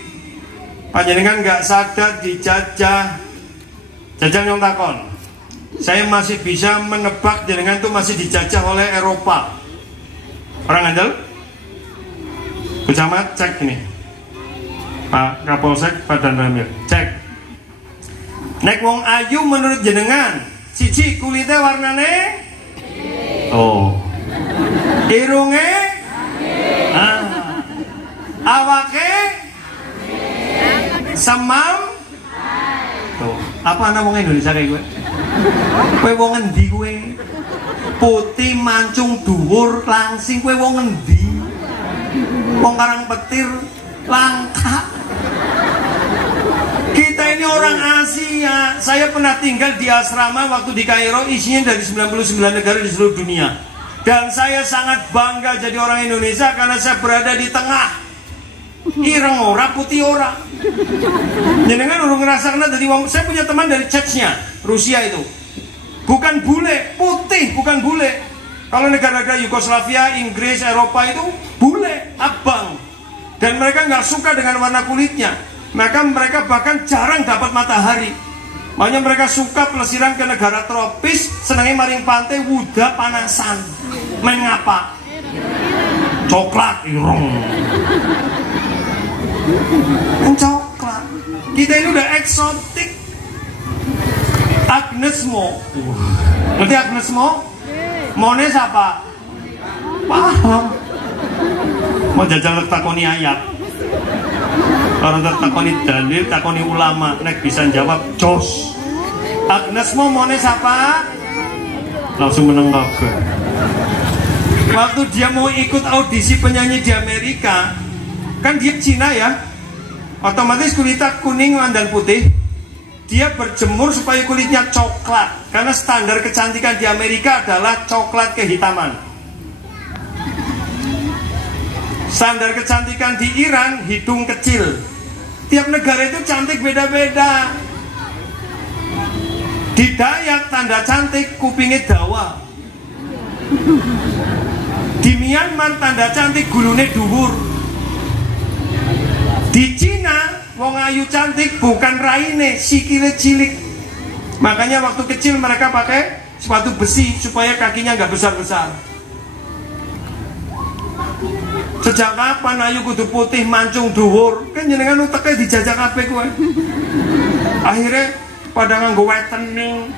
Panjenengan nggak sadar dijajah. Jajah nyong takon. Saya masih bisa menebak jenengan itu masih dijajah oleh Eropa. Orang andal? Kucamat cek ini. Pak Kapolsek Pak Dan Ramil cek. Nek wong ayu menurut jenengan, siji kulitnya warnane oh. Irunge awake semam tuh. Apa nama wong Indonesia kayak gue? Kowe wong endi kowe? Putih mancung dhuwur langsing kowe wong endi? Wong Karang Petir langka. Kita ini orang Asia. Saya pernah tinggal di asrama waktu di Kairo, isinya dari 99 negara di seluruh dunia. Dan saya sangat bangga jadi orang Indonesia karena saya berada di tengah. Ireng ora, putih ora. Jenengan udah ngerasa kena dari wong. Saya punya teman dari Chechnya, Rusia itu. Bukan bule, putih, bukan bule. Kalau negara-negara Yugoslavia, Inggris, Eropa itu bule, abang. Dan mereka nggak suka dengan warna kulitnya. Maka mereka bahkan jarang dapat matahari. Makanya mereka suka pelesiran ke negara tropis, senangnya maring pantai, wuda panasan. Main ngapa? Coklat, irong. Coklat. Kita ini udah eksotik. Agnes Mo. Ngerti Agnes Mo? Mone siapa? Paham. Mau jajal takoni ayat. Orang takoni dalil, takoni ulama, nek bisa jawab jos. Agnes mau siapa? Langsung menang kabeh. Waktu dia mau ikut audisi penyanyi di Amerika, kan dia Cina ya, otomatis kulitnya kuning dan putih. Dia berjemur supaya kulitnya coklat, karena standar kecantikan di Amerika adalah coklat kehitaman. Standar kecantikan di Iran hidung kecil. Tiap negara itu cantik beda-beda. Di Dayak tanda cantik kupingnya dawa. Di Myanmar tanda cantik gulune dhuwur. Di Cina wong ayu cantik bukan raine, sikile cilik. Makanya waktu kecil mereka pakai sepatu besi supaya kakinya nggak besar-besar. Sejak kapan ayu kudu putih mancung dhuwur? Kan jenengan uteke dijajak kabeh kowe. Akhirnya pada nganggo whitening,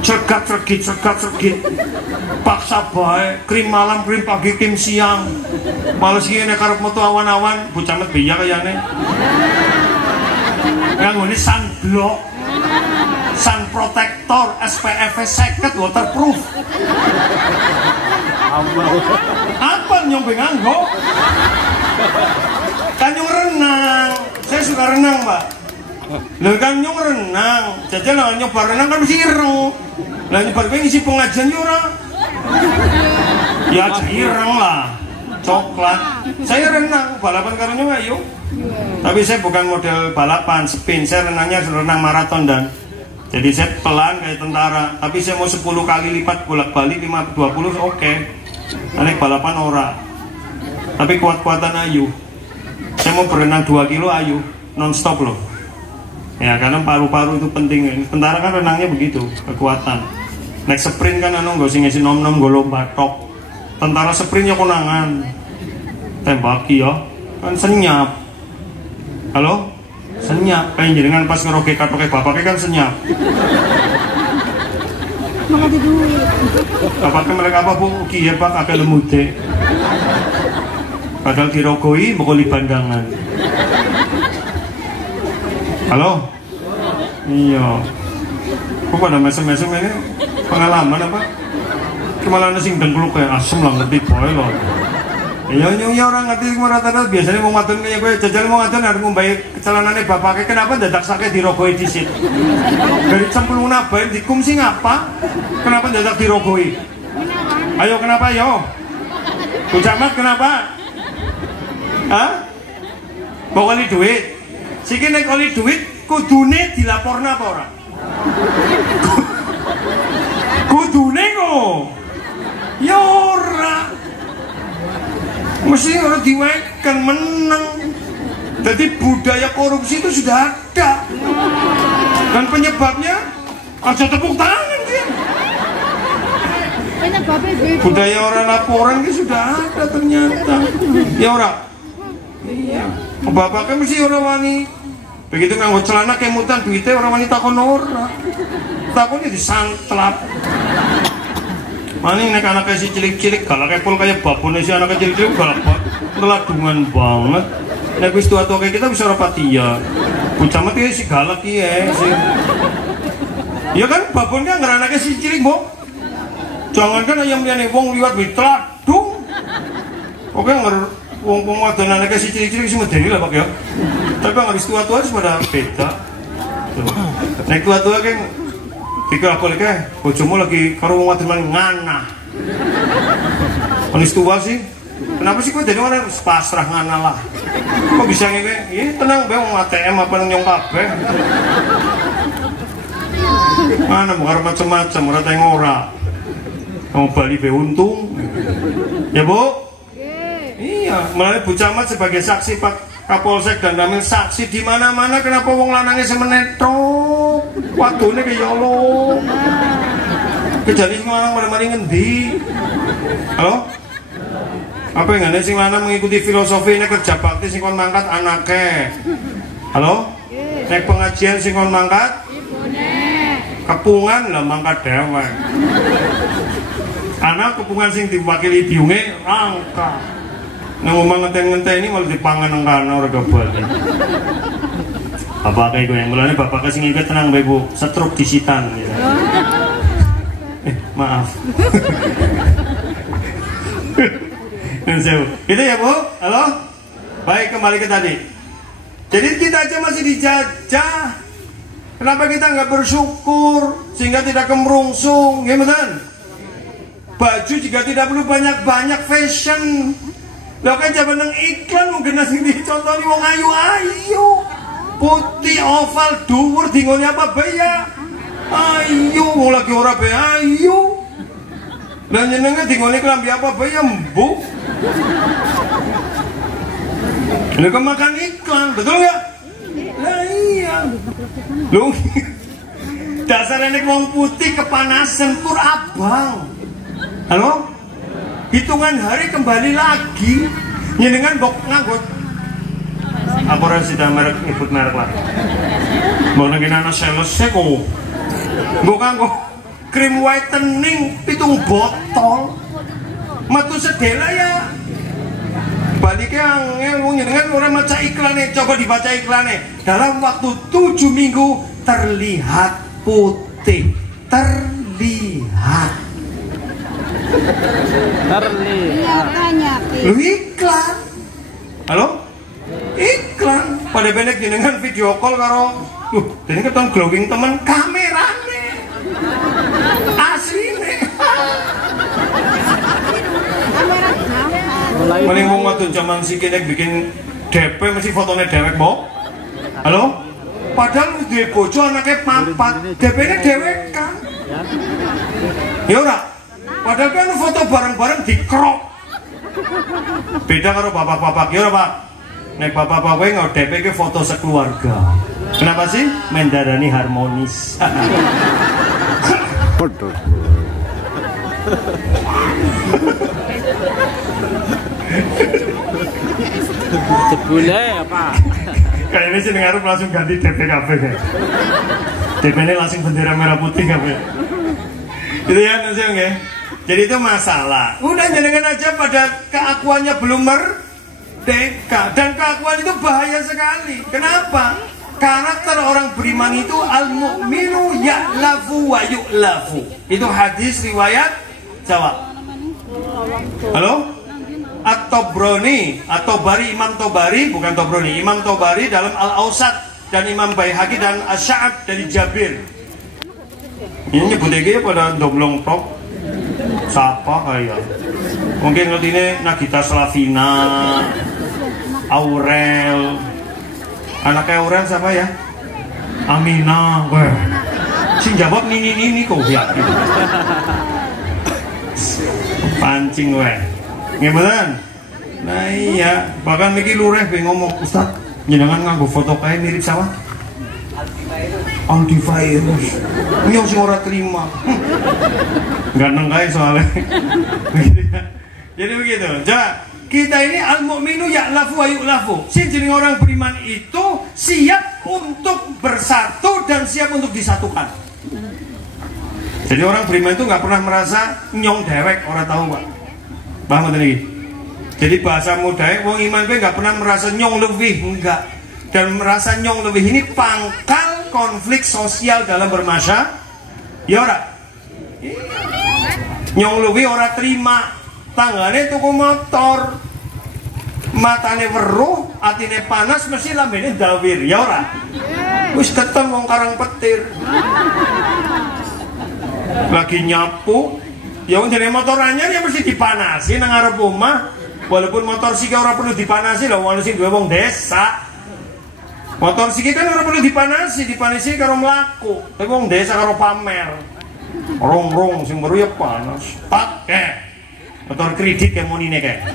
cergat-cergit, paksa bae, krim malam, krim pagi, krim siang. Males iki nek karep metu awan-awan, bocah met biya kayane. Nganggone sunblock, sun protector, SPF 50 waterproof. Apa nyong nganggo? Kan nyong renang. Saya suka renang, Mbak. Lah kan nyong renang. Jajal lah nyoba renang kan mesti ireng. Lah nyoba ngisi pengajian yo ora. Ya ireng lah. Coklat. Saya renang, balapan karo nyong ayo. Tapi saya bukan model balapan, spin. Saya renangnya renang maraton dan jadi saya pelan kayak tentara. Tapi saya mau 10 kali lipat bolak-balik 20 oke. Naik balapan ora. Tapi kuat-kuatan ayu. Saya mau berenang 2 kilo ayu, non-stop loh. Ya karena paru-paru itu penting. Tentara kan renangnya begitu, kekuatan. Naik sprint kan anu nggak sih ngisi nom-nom gue lomba tok. Tentara sprintnya konangan. Tembaki ya, kan senyap. Halo? Senyap. Kayak jenengan pas ngeroke katoke bapaknya kan senyap. Bapaknya mereka apa bu? Ki ya pak, agak lemute. Padahal dirogoi mukuli bandangan. Halo? Iya. Kok pada mesem-mesem ini pengalaman apa? Kemalan sing dengkluk kayak asem lah ngerti boy loh. Iya orang ngerti semua rata-rata biasanya mau ngadon kayak gue jajal mau ngadon harus ngombai celanane bapaknya kenapa dadak sakit dirogoi disit dari cemplung nabain dikum sih ngapa kenapa dadak dirogoi ayo kenapa yo Bu Camat kenapa mau kali duit siki nek kali duit kudune dilaporna apa ora kudune kok ya ora mesti orang diwekan menang. Jadi budaya korupsi itu sudah ada dan penyebabnya aja tepuk tangan dia. Budaya orang laporan itu sudah ada ternyata. Ya orang iya bapaknya mesti orang wani begitu nganggo celana kemutan duitnya orang wani takon ora takonnya disantlap. Maning nek anaknya si cilik-cilik galak epol kayak babone si anaknya cilik-cilik galak banget ngeladungan banget nek wis tua-tua kayak kita bisa rapati ya Bu Camat ya si galak ya si ya kan babonnya nggak anaknya si cilik mbok jangan kan ayam liane wong liwat witeladung oke nggak wong wadon anaknya si cilik-cilik si medeni lah pak ya tapi nggak habis tua-tua harus pada beda nek tua-tua kan pikir aku lagi, bojomu lagi karo wong wadon ngana. Manis tua sih. Kenapa sih kok jadi orang pasrah ngana lah? Kok bisa ngene? Iya tenang bae wong ATM apa nyong kabeh. Mana bukan macam-macam ora teng ora. Mau bali be untung. Ya, Bu? Iya, melalui Bu Camat sebagai saksi Pak Kapolsek dan Damil saksi di mana-mana kenapa wong lanangnya semenetok wadone kaya Allah kejadian sing lanang mari ngendi halo apa yang ada sing lanang mengikuti filosofi ini kerja bakti sing kon mangkat anake halo nek pengajian sing kon mangkat kepungan lah mangkat dewe Anak kepungan sing diwakili biunge angka. Nang omah ngenten-ngenteni malah dipangan nang kana ora kebal. Bapak kayak gue yang mulanya bapak kasih ngikut tenang baik bu, stroke di sitan gitu. Maaf. Itu ya bu, halo. Baik, kembali ke tadi. Jadi kita aja masih dijajah. Kenapa kita nggak bersyukur sehingga tidak kemerungsung, ya betul? Baju juga tidak perlu banyak-banyak fashion. Lo kan zaman nang iklan mungkin nasi dicontohi wong ayu-ayu. Putih oval dhuwur dingone apa bae ya? Ayu, wong lagi ora bae ayu. Lah jenenge dingone klambi apa bae ya mbuk. Lha kok makan iklan, betul enggak? Lah iya. Lu dasarnya wong putih kepanasan tur abang. Halo? Hitungan hari kembali lagi. Nyenengan bok nganggo apa ora sida merek nyebut merek lah. Mbok nang kene ana sales kok. Mbok kanggo krim whitening 7 botol. Metu sedela ya. Baliknya angel wong nyenengan ora maca iklane, coba dibaca iklane. Dalam waktu 7 minggu terlihat putih. Terlihat. Lu iklan. Halo? Iklan pada benek jenengan video call karo ini keton glowing temen kamerane asline paling mau ngatuh zaman si kene bikin DP mesti fotonya dewek mau halo padahal di bojo anaknya papat DP nya dewek kan ya ora padahal kan foto bareng-bareng di crop beda karo bapak-bapak ya ora pak. Nek bapak-bapak nggak DP ke foto sekeluarga. Kenapa sih? Mendarani harmonis. Jebule apa? Kayaknya sih dengar langsung ganti DP kafe kan. DP ini langsung bendera merah putih kafe. Itu ya nasinya ya. Jadi itu masalah. Udah jenengan aja pada keakuannya belum merdeka dan keakuan itu bahaya sekali. Kenapa? Karakter orang beriman itu al-mu'minu ya'lafu wa yu'lafu. Itu hadis riwayat Jawa. Halo? At-Tobroni, At-Tobari, Imam Tobari, bukan Tobroni, Imam Tobari dalam Al-Ausat dan Imam Baihaqi dan Asy'ab dari Jabir. Ini nyebutnya pada domblong top. Siapa kayak? Mungkin ngerti ini Nagita Slavina, Aurel. Anaknya Aurel siapa ya? Amina. Wah. Sing jawab ini kok ya. Pancing weh. Gimana? Nah iya, bahkan lagi lureh be ngomong, Ustaz, jenengan nganggo foto kae mirip sawah. Antivirus. Ini sing ora terima. Ganteng kae soalnya. Jadi begitu. Coba kita ini al-mu'minu ya'lafu wa yu'lafu. Si jeneng orang beriman itu siap untuk bersatu dan siap untuk disatukan. Jadi orang beriman itu nggak pernah merasa nyong dewek, orang tahu pak. Paham tadi? Jadi bahasa mudah, wong iman gue nggak pernah merasa nyong lebih, enggak. Dan merasa nyong lebih ini pangkal konflik sosial dalam bermasyarakat. Ya ora? Nyong lebih ora terima. Tanggane tuku motor, matane weruh, atine panas, mesti lambene dawir. Ya ora? Wis ketem wong Karang Petir. Lagi nyapu, ya wong jenenge motor anyar ya mesti dipanasi nang ngarep omah. Walaupun motor siki ora perlu dipanasi lho, wong sing duwe wong desa. Motor siki kan ora perlu dipanasi karo mlaku. Tapi wong desa karo pamer. Rong-rong sing baru ya panas. Pakai motor kredit kayak monine kayak.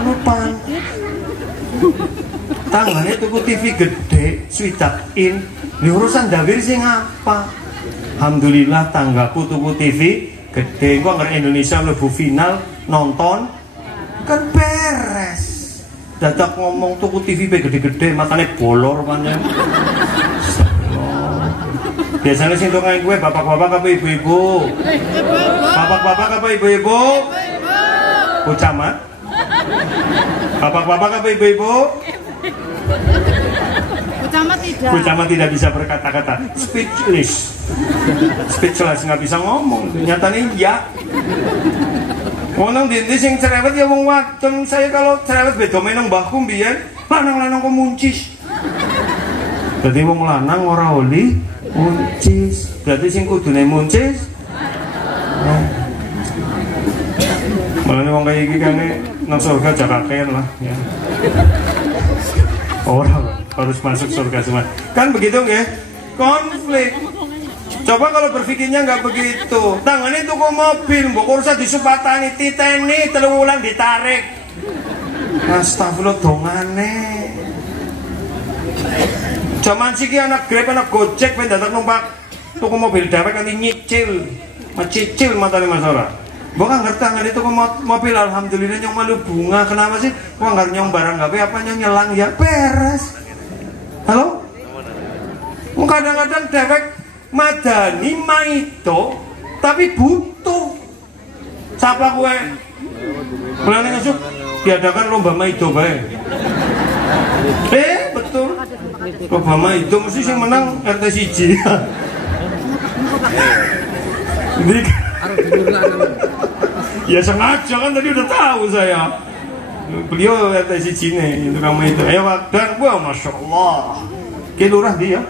Apa? Tanggane tuku TV gede, swidak in. Di urusan dawir sing apa? Alhamdulillah tanggaku tuku TV gede. Gua ngerti Indonesia mlebu final nonton kan beres. Dadak ngomong tuku TV gede-gede, matanya bolor panjang. Biasanya sih tuh kayak gue bapak-bapak apa ibu-ibu? Bapak-bapak apa ibu-ibu? Bu Camat. Bapak-bapak apa ibu-ibu? Bu Camat tidak bisa berkata-kata, speechless, nggak bisa ngomong. Nyatanya ya. Wong di sing cerewet ya wong wadon. Saya kalau cerewet beda meneng mbahku mbiyen, lanang-lanang kok muncis. Berarti wong lanang ora oli muncis. Berarti sing kudune muncis. Malah wong kaya iki kene nang surga jakaken lah ya. Orang harus masuk surga semua. Kan begitu nggih? Konflik. Coba kalau berpikirnya nggak begitu. Tangannya tuku mobil, mbok kursa disupatani, titeni 3 wulan ditarik. Astagfirullah dongane. Zaman siki anak Grab, anak Gojek pengen datang numpak tuku mobil dewek nanti nyicil. Macicil matane Mas ora. Mbok kan ngerti tangan itu mobil alhamdulillah nyong malu bunga. Kenapa sih? Wong nggak nyong barang gawe apa nyong nyelang ya beres. Halo? Kadang-kadang dewek madani maito tapi butuh. Siapa kowe? Mulane ngesuk diadakan lomba maito bae. Betul. Lomba maito mesti sing menang RT 1. Ini ya sengaja kan tadi udah tahu saya. Beliau RT 1 nih itu kamu itu. Ayo dan wah masya Allah. Kelurah dia.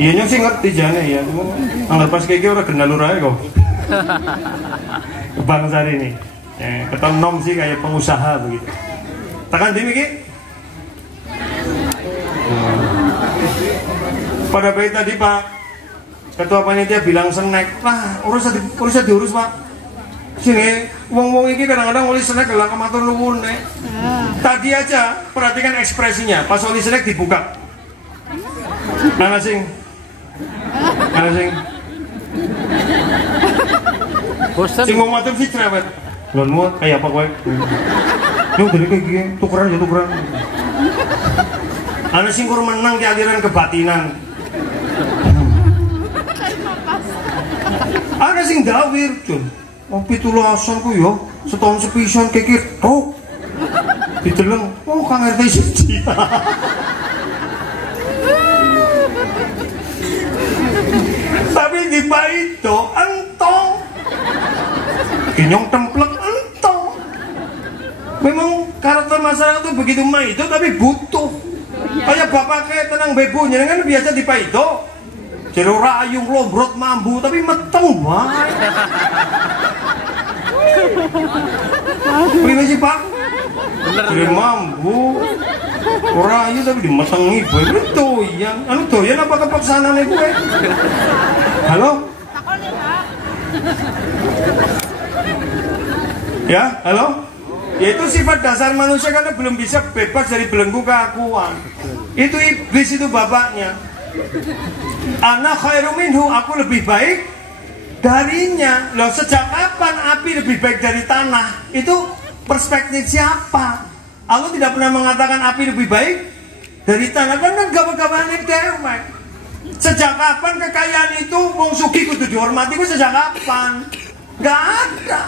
Iya nyong sih ngerti jane ya, cuma anggap pas kayak orang kenal lurah kok. Bang Sari ini, ketemu nom sih kayak pengusaha begitu. Tekan di Miki. Pada bayi tadi Pak Ketua Panitia bilang snack, lah urus diurus Pak. Sini, wong ini kadang-kadang oli snack gelang kematur nuwun nih. Tadi aja perhatikan ekspresinya, pas oli snack dibuka. Mana sing? Bosan. Sing mau matur sih cerewet. Lon muat kayak apa kowe? Yo dari kayak gini, tukeran. Ana sing kur menang di aliran kebatinan. Ana sing dawir, Jun. Oh 17 ku yo, setahun sepisan kekir tok. Dideleng, oh Kang RT 1. Tapi di Paito entong kinyong templek entong. Memang karakter masyarakat itu begitu Maito tapi butuh. Kayak bapak kayak tenang bebunya kan biasa di Paito jero rayung lombrot mambu tapi meteng banget. Prima sih Pak? Jero mambu rayu tapi dimetengi boy. Itu yang anu doyan apa kepaksaanane gue? Halo? Ya, halo? Yaitu sifat dasar manusia karena belum bisa bebas dari belenggu keakuan. Itu iblis itu bapaknya. Ana khairu minhu, aku lebih baik darinya. Loh sejak kapan api lebih baik dari tanah? Itu perspektif siapa? Allah tidak pernah mengatakan api lebih baik dari tanah. Kan gawe-gaweane dewek. Sejak kapan kekayaan itu wong sugih kudu dihormati? Ku sejak kapan? Gak ada.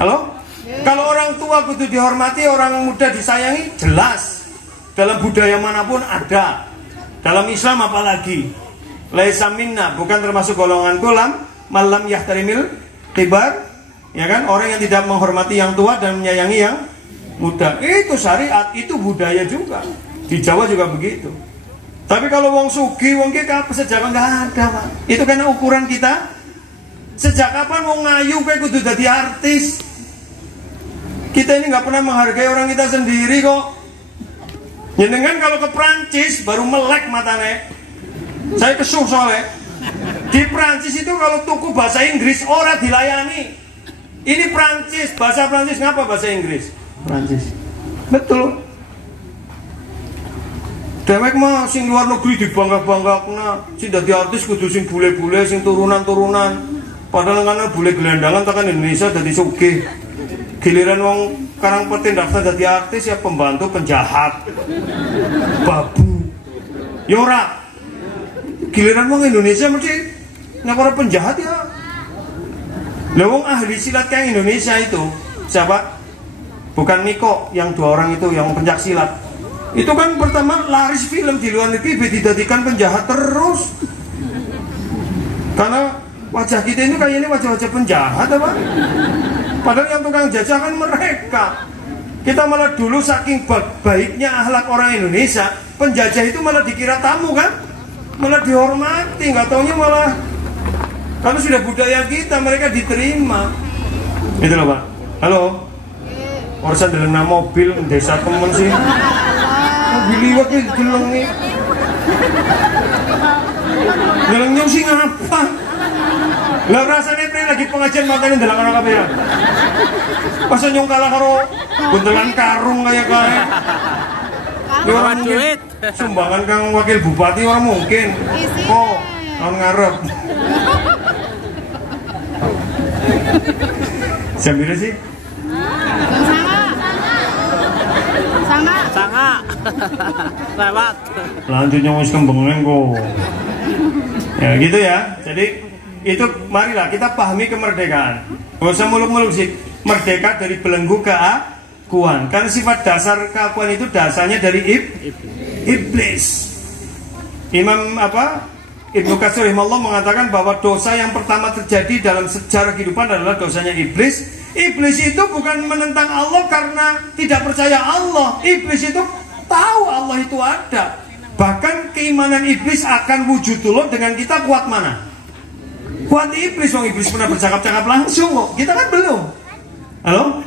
Halo? Kalau orang tua kudu dihormati, orang muda disayangi, jelas. Dalam budaya manapun ada. Dalam Islam apalagi. Laisa minna, bukan termasuk golongan kolam, malam yahtarimil kibar, ya kan? Orang yang tidak menghormati yang tua dan menyayangi yang muda. Itu syariat, itu budaya juga. Di Jawa juga begitu. Tapi kalau wong sugi, wong kita sejak nggak ada, Pak. Itu karena ukuran kita. Sejak kapan wong ngayu kayak kudu jadi artis? Kita ini nggak pernah menghargai orang kita sendiri kok. Jenengan kalau ke Prancis baru melek matanya. Saya kesuh soalnya. Di Prancis itu kalau tuku bahasa Inggris ora dilayani. Ini Prancis, bahasa Prancis ngapa bahasa Inggris? Prancis. Betul. Dewek mah sing luar negeri dibangga-banggakna. Sing dadi artis kudu sing bule-bule, sing turunan-turunan. Padahal kan bule gelandangan tekan Indonesia dadi sugih. Giliran wong Karangpetin daftar dadi artis ya pembantu penjahat. Babu. Ya ora. Giliran wong Indonesia mesti nek ora penjahat ya Lewong ahli silat kayak Indonesia itu siapa? Bukan Miko yang 2 orang itu yang pencak silat. Itu kan pertama laris film di luar negeri dijadikan penjahat terus. Karena wajah kita ini kayaknya wajah-wajah penjahat apa? Padahal yang tukang jajah kan mereka. Kita malah dulu saking baiknya akhlak orang Indonesia, penjajah itu malah dikira tamu kan? Malah dihormati, nggak taunya malah kalau sudah budaya kita mereka diterima. Itu loh Pak. Halo. Urusan dalam mobil desa temen sih. Mobil liwat ini geleng nih. Gelengnya sih ngapa? Lah rasanya pre lagi pengajian matanya dalam orang kabeh. Masa nyong kalah karo buntelan karung kayak. Bawa duit. Sumbangan kang wakil bupati orang mungkin. Oh, tahun ngarep. Jam berapa sih? Sanga. Lewat. Lanjutnya wis kembengeng kok. Ya gitu ya. Jadi itu marilah kita pahami kemerdekaan. Gak usah muluk-muluk sih. Merdeka dari belenggu keakuan. Karena sifat dasar keakuan itu dasarnya dari iblis. Imam Ibnu Katsir rahimahullah mengatakan bahwa dosa yang pertama terjadi dalam sejarah kehidupan adalah dosanya iblis. Iblis itu bukan menentang Allah karena tidak percaya Allah. Iblis itu tahu Allah itu ada. Bahkan keimanan iblis akan wujudullah dengan kita kuat mana? Kuat iblis. Wong iblis pernah bercakap-cakap langsung kok. Kita kan belum. Halo?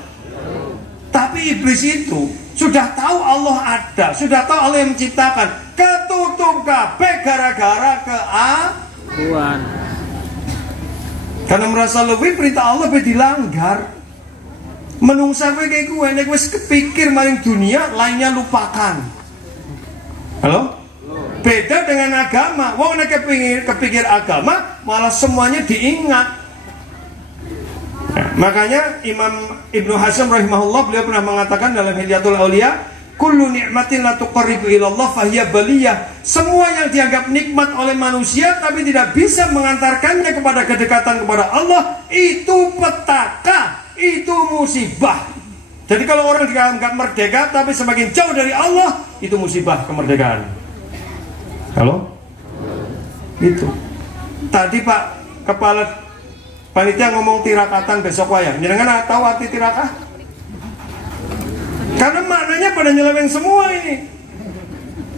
Tapi iblis itu sudah tahu Allah ada, sudah tahu Allah yang menciptakan. Ketutup kabeh gara-gara keakuan. Karena merasa lebih perintah Allah dilanggar. Menungsa kowe kayak gue nek wis kepikir maring dunia, lainnya lupakan. Halo? Beda dengan agama. Wong nek kepikir agama, malah semuanya diingat. Nah, makanya Imam Ibnu Hasyim rahimahullah beliau pernah mengatakan dalam Hilyatul Auliya, kullu ni'matin la tuqarribu ilallah fahiya baliyah. Semua yang dianggap nikmat oleh manusia tapi tidak bisa mengantarkannya kepada kedekatan kepada Allah, itu petaka, itu musibah. Jadi kalau orang dianggap merdeka tapi semakin jauh dari Allah, itu musibah kemerdekaan. Halo? Itu. Tadi Pak Kepala Panitia ngomong tirakatan besok wayang. Jangan tahu arti tirakah? Karena maknanya pada nyeleweng semua ini.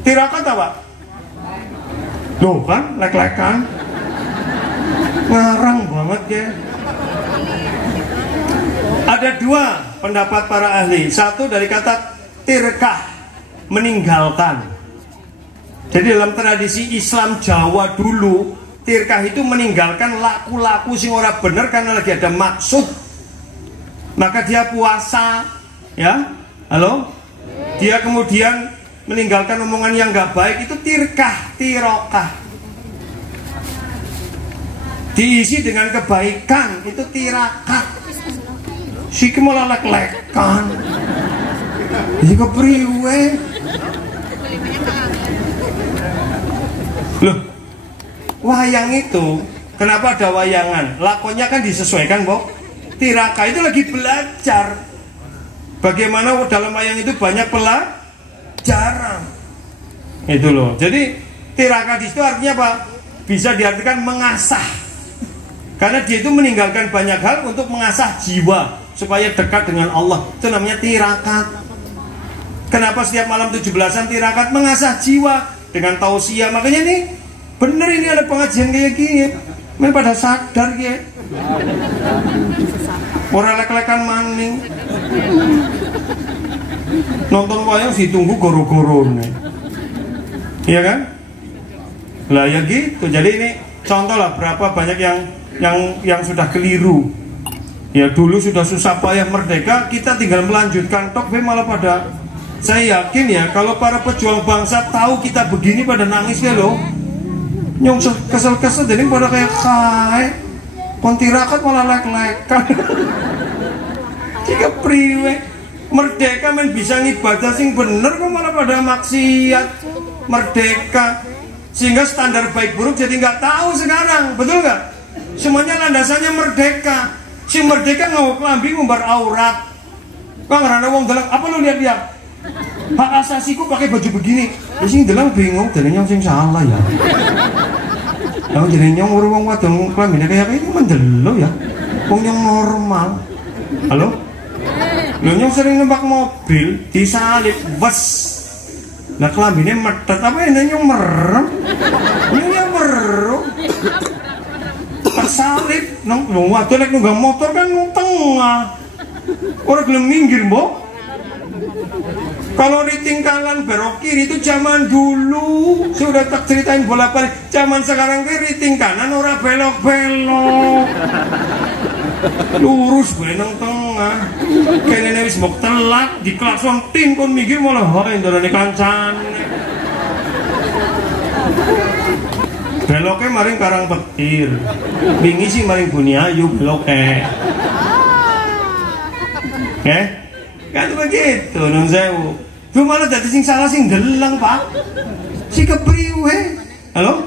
Tirakat apa? Loh kan, lek-lekan. Ngarang banget ya. Ada 2 pendapat para ahli. Satu dari kata tirkah, meninggalkan. Jadi dalam tradisi Islam Jawa dulu, tirkah itu meninggalkan laku-laku sing ora bener karena lagi ada maksud. Maka dia puasa, ya. Halo? Dia kemudian meninggalkan omongan yang gak baik, itu tirkah, tirokah. Diisi dengan kebaikan, itu tirakat. Siki malah lek-lekan. Iki kepriwe? Loh, wayang itu kenapa ada wayangan? Lakonnya kan disesuaikan, Bok. Tiraka itu lagi belajar bagaimana dalam wayang itu banyak pelajaran. Itu loh. Jadi tiraka di situ artinya apa? Bisa diartikan mengasah. Karena dia itu meninggalkan banyak hal untuk mengasah jiwa supaya dekat dengan Allah. Itu namanya tirakat. Kenapa setiap malam 17-an tirakat? Mengasah jiwa dengan tausiah. Makanya nih bener ini ada pengajian kayak gini. Mereka pada sadar ya. Orang lek-lekan maning. Nonton wayang ditunggu goro-goro nih. Iya kan? Lah ya gitu. Jadi ini contoh lah berapa banyak yang sudah keliru. Ya dulu sudah susah payah merdeka, kita tinggal melanjutkan tok malah pada. Saya yakin ya kalau para pejuang bangsa tahu kita begini pada nangis ya loh. Nyong kesel-kesel jadi pada kayak kontirakat malah lek-lekan. Jika priwe merdeka men bisa ngibadah sing bener kok malah pada maksiat. Merdeka sehingga standar baik buruk jadi nggak tahu sekarang, betul nggak? Semuanya landasannya merdeka. Si merdeka nggawa klambi ngumbar aurat. Kok ngerana wong deleng, apa lu lihat-lihat? Hak asasiku pakai baju begini. Ya sing deleng bingung, delengnya sing salah ya. Lah jenenge nyong urung wong wadon klambine kaya ini mendelo ya. Wong nyong normal. Halo? Lho nyong sering numpak mobil disalip wes. Lah klambine metet apa ini nyong merem. Nyong merem. Tersalip nang wong wadon nek nunggang motor kan nang tengah. Ora gelem minggir, Mbok. Kalau di tingkalan belok kiri itu zaman dulu. Sudah tak ceritain bolak-balik. Zaman sekarang kiri tingkalan orang belok-belok. Lurus gue nang tengah. Kayaknya wis mbok telat di klakson ting kon mikir malah hoy ndorone kancane. Beloknya maring Karang Petir. Wingi sih maring Buniayu beloknya. Kan begitu nun sewu. Lu malah jadi sing salah sing deleng, Pak. Si kepriwe. Halo?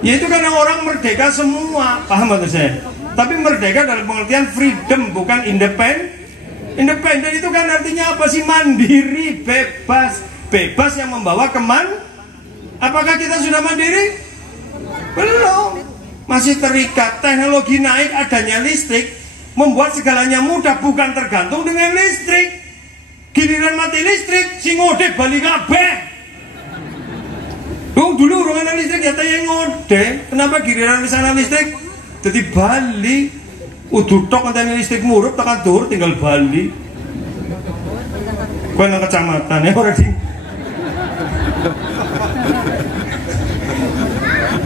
Ya itu kan orang merdeka semua, paham maksud saya? Tapi merdeka dalam pengertian freedom, bukan independen. Independen itu kan artinya apa sih? Mandiri, bebas. Bebas yang membawa Apakah kita sudah mandiri? Belum. Masih terikat. Teknologi naik, adanya listrik membuat segalanya mudah, bukan tergantung dengan listrik. Giliran mati listrik, sing ngode balik kabeh. Dulu urung ana listrik ya yang ngode. Kenapa giliran wis ana listrik dadi bali? Udu tok antene listrik murup tekan dhuwur tinggal bali. Kowe nang kecamatan ya ora ding.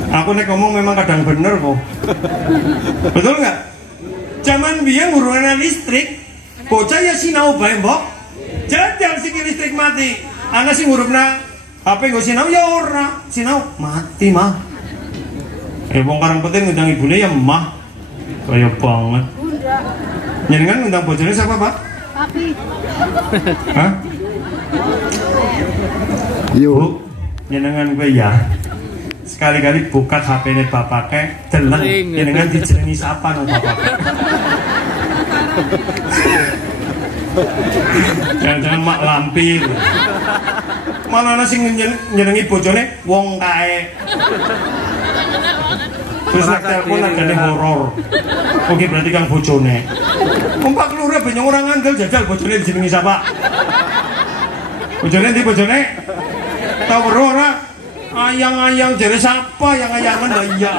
Aku nek ngomong memang kadang bener kok. Betul nggak? Zaman biyen urung ana listrik, bocah ya sinau bae, Mbok. Jajal sing listrik mati. Ana sing ngurupna HP nggo sinau ya ora. Sinau mati mah. Wong Karang Petir ngundang ibune ya mah. Kaya banget. Jenengan ngundang bojone siapa, Pak? Papi. Hah? Yo. Jenengan kowe ya. Sekali-kali buka HP-ne bapake deleng. Jenengan dijenengi sapa nang bapake. Jangan-jangan mak lampir. Malah ana sing nyenengi bojone wong kae. Terus nek telepon agane horor. Oke berarti kang bojone. Umpak lurah benyong orang ngandel jajal bojone dijenengi sapa? Bojone ndi bojone? Tau weruh ora? Ayang-ayang jare sapa yang ayangan lho iya.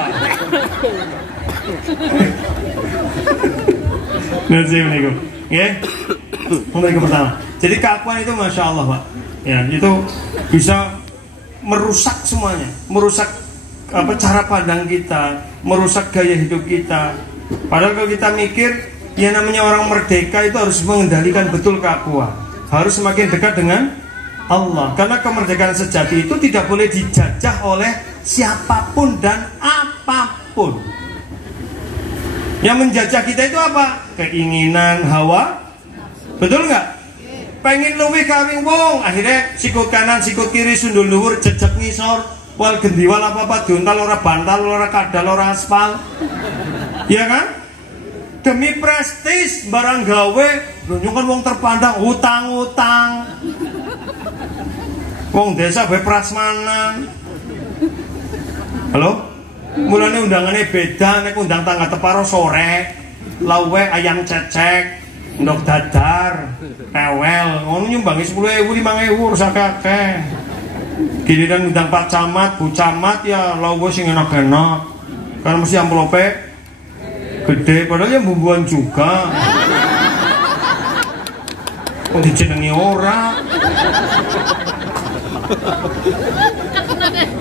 Nasi niku. Nggih. Mulai ke pertama. Jadi keakuan itu masya Allah, Pak. Ya, itu bisa merusak semuanya, merusak apa cara pandang kita, merusak gaya hidup kita. Padahal kalau kita mikir, ya namanya orang merdeka itu harus mengendalikan betul keakuan, harus semakin dekat dengan Allah. Karena kemerdekaan sejati itu tidak boleh dijajah oleh siapapun dan apapun. Yang menjajah kita itu apa? Keinginan, hawa. Betul nggak? Pengen luwih kawing wong, akhirnya sikut kanan, sikut kiri, sundul dhuwur, jejak ngisor, wal gendiwal apa-apa diuntal ora bantal, ora kadal, ora aspal. Iya kan? Demi prestis barang gawe, lho kan wong terpandang utang-utang. Wong desa bae prasmanan. Halo? Mulane undangannya beda, nek undang tangga teparo sore, lawe ayam cecek. Ndok dadar, tewel, ngono nyumbangi 10.000, 5.000 rusak akeh. Giliran ngundang Pak Camat, Bu Camat ya lawa sing enak-enak. Karena mesti amplope gede, padahal ya bumbuan juga. Kok dijenengi ora?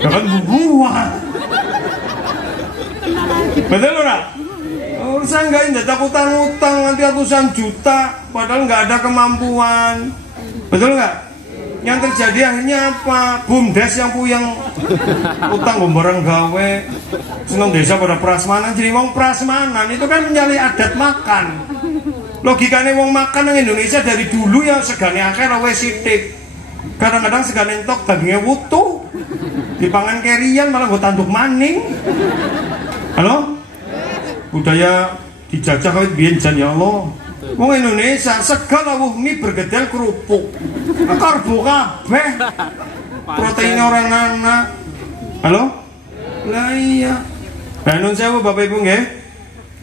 Ya kan bumbuan. Betul ora? Urusan nggak indah, tak utang-utang nanti ratusan juta, padahal nggak ada kemampuan. Betul nggak? Yang terjadi akhirnya apa? Bumdes yang puyeng utang barang gawe. Seneng desa pada prasmanan. Jadi wong prasmanan itu kan menyalahi adat makan. Logikanya wong makan yang Indonesia dari dulu ya segane akeh rawe sithik. Kadang-kadang segane entok dagingnya wutuh. Dipangan kerian malah gue tanduk maning. Halo? Budaya dijajah kawit biyen jan ya Allah. Wong Indonesia segal awuh mie bergedel kerupuk. Karbo kabeh. Protein orang anak. Halo? Lah iya. Nah nun sewu Bapak Ibu nggih.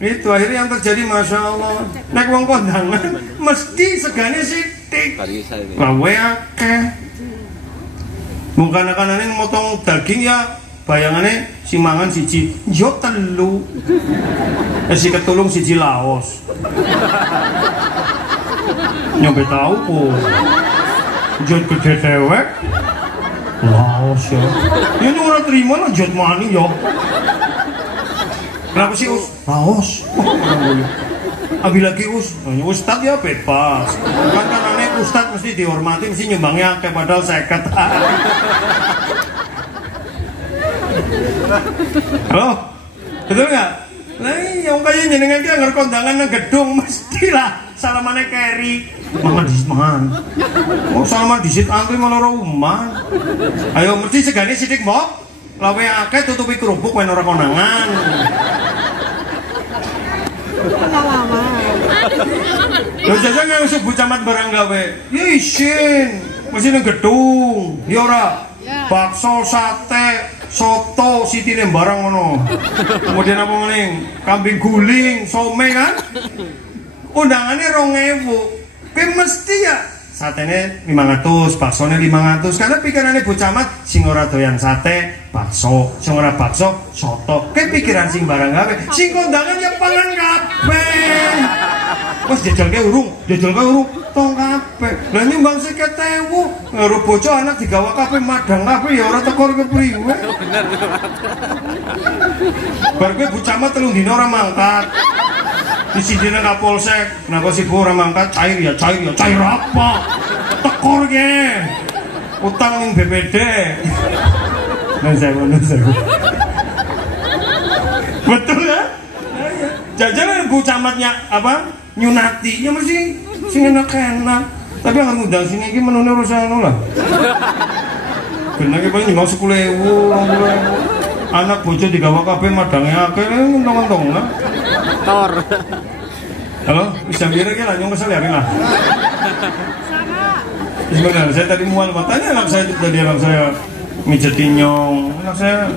Itu akhirnya yang terjadi Masya Allah. Nek wong kondangan mesti segane sithik. Gawe akeh. Mungkin anak-anak motong daging ya bayangannya si mangan siji yo telu. Si ketulung siji Laos. Nyampe tahu po. Jod gede dewek. Laos ya. Ini ora terima lah jod mani yo. Kenapa sih Us? Laos. Abi lagi Ustad ya bebas. Kan aneh Ustad mesti dihormati, mesti nyumbangnya akeh padahal 50. Halo? Betul nggak? Nah yang kaya jenengan dia ngerti kondangan nang gedung mestilah salamannya keri. Mangan disit mangan. Oh salaman disit antri malah rumah. Ayo mesti segane sidik mbok. Lawe akeh tutupi kerupuk wen ora kondangan. Lho jajan nang usuk bucamat barang gawe. Ya isin, mesti nang gedung. Ya ora. Bakso, sate, soto, sitine barang ngono. Kemudian apa maning? Kambing guling, some kan? Undangannya 2.000. Kuwi mesti ya satene 500, baksone 500. Karena pikirannya bucamat sing ora doyan sate, bakso, sing ora bakso, soto. Kuwi pikiran sing barang gawe. Sing kondangan ya pangan kabeh. Wes jajalke urung, tong kabeh. Lah nyumbang 50.000, karo bocah anak digawa kabeh madang kabeh ya ora tekor kepriwe. Bener. Bar kowe bucamat 3 dina ora mangkat. Disidine Kapolsek, kenapa sih Bu ora mangkat? Cair ya, cair apa? Tekor ge. Utang ning BPD. Nun sewu. Betul ya? Jajan bucamatnya apa? Nyunati, ya mesti sing enak-enak. Tapi yang ngundang sini iki menune urusan lah. Kena ki paling nyumbang 10.000, 20.000. Anak bojo digawa kabeh madange akeh untung-untung lah. Tor. Halo, bisa kira lah nyong kesel ya lah. Sebenarnya saya tadi mual matanya anak saya itu tadi anak saya mijetin nyong. Anak saya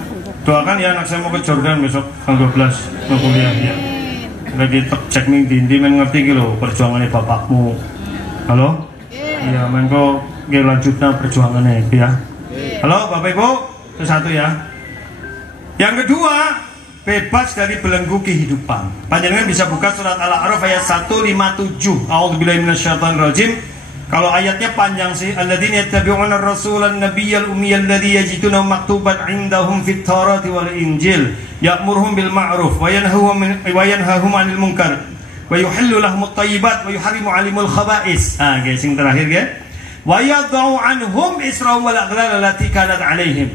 doakan ya anak saya mau ke Jordan besok tanggal 12 mau kuliah ya. Lagi cek nih dindi men ngerti gitu perjuangannya bapakmu. Halo? Iya men kok lanjutnya perjuangannya ya. Halo Bapak Ibu, itu satu ya. Yang kedua, bebas dari belenggu kehidupan. Panjenengan bisa buka surat Al-A'raf ayat 157. A'udzubillahi minasyaitonirrajim. Kalau ayatnya panjang sih, alladzina yattabi'una ar-rasulan nabiyyal ummiyal ladzi yajidunahu maktuban 'indahum fit Taurati wal Injil ya'muruhum bil ma'ruf wa yanhahum 'anil munkar wa yuhillu lahumut thayyibat wa yuharrimu 'alimul khaba'is. Ah, guys, yang terakhir ya. Wa yad'u 'anhum israhum wal aghlal allati kanat 'alaihim.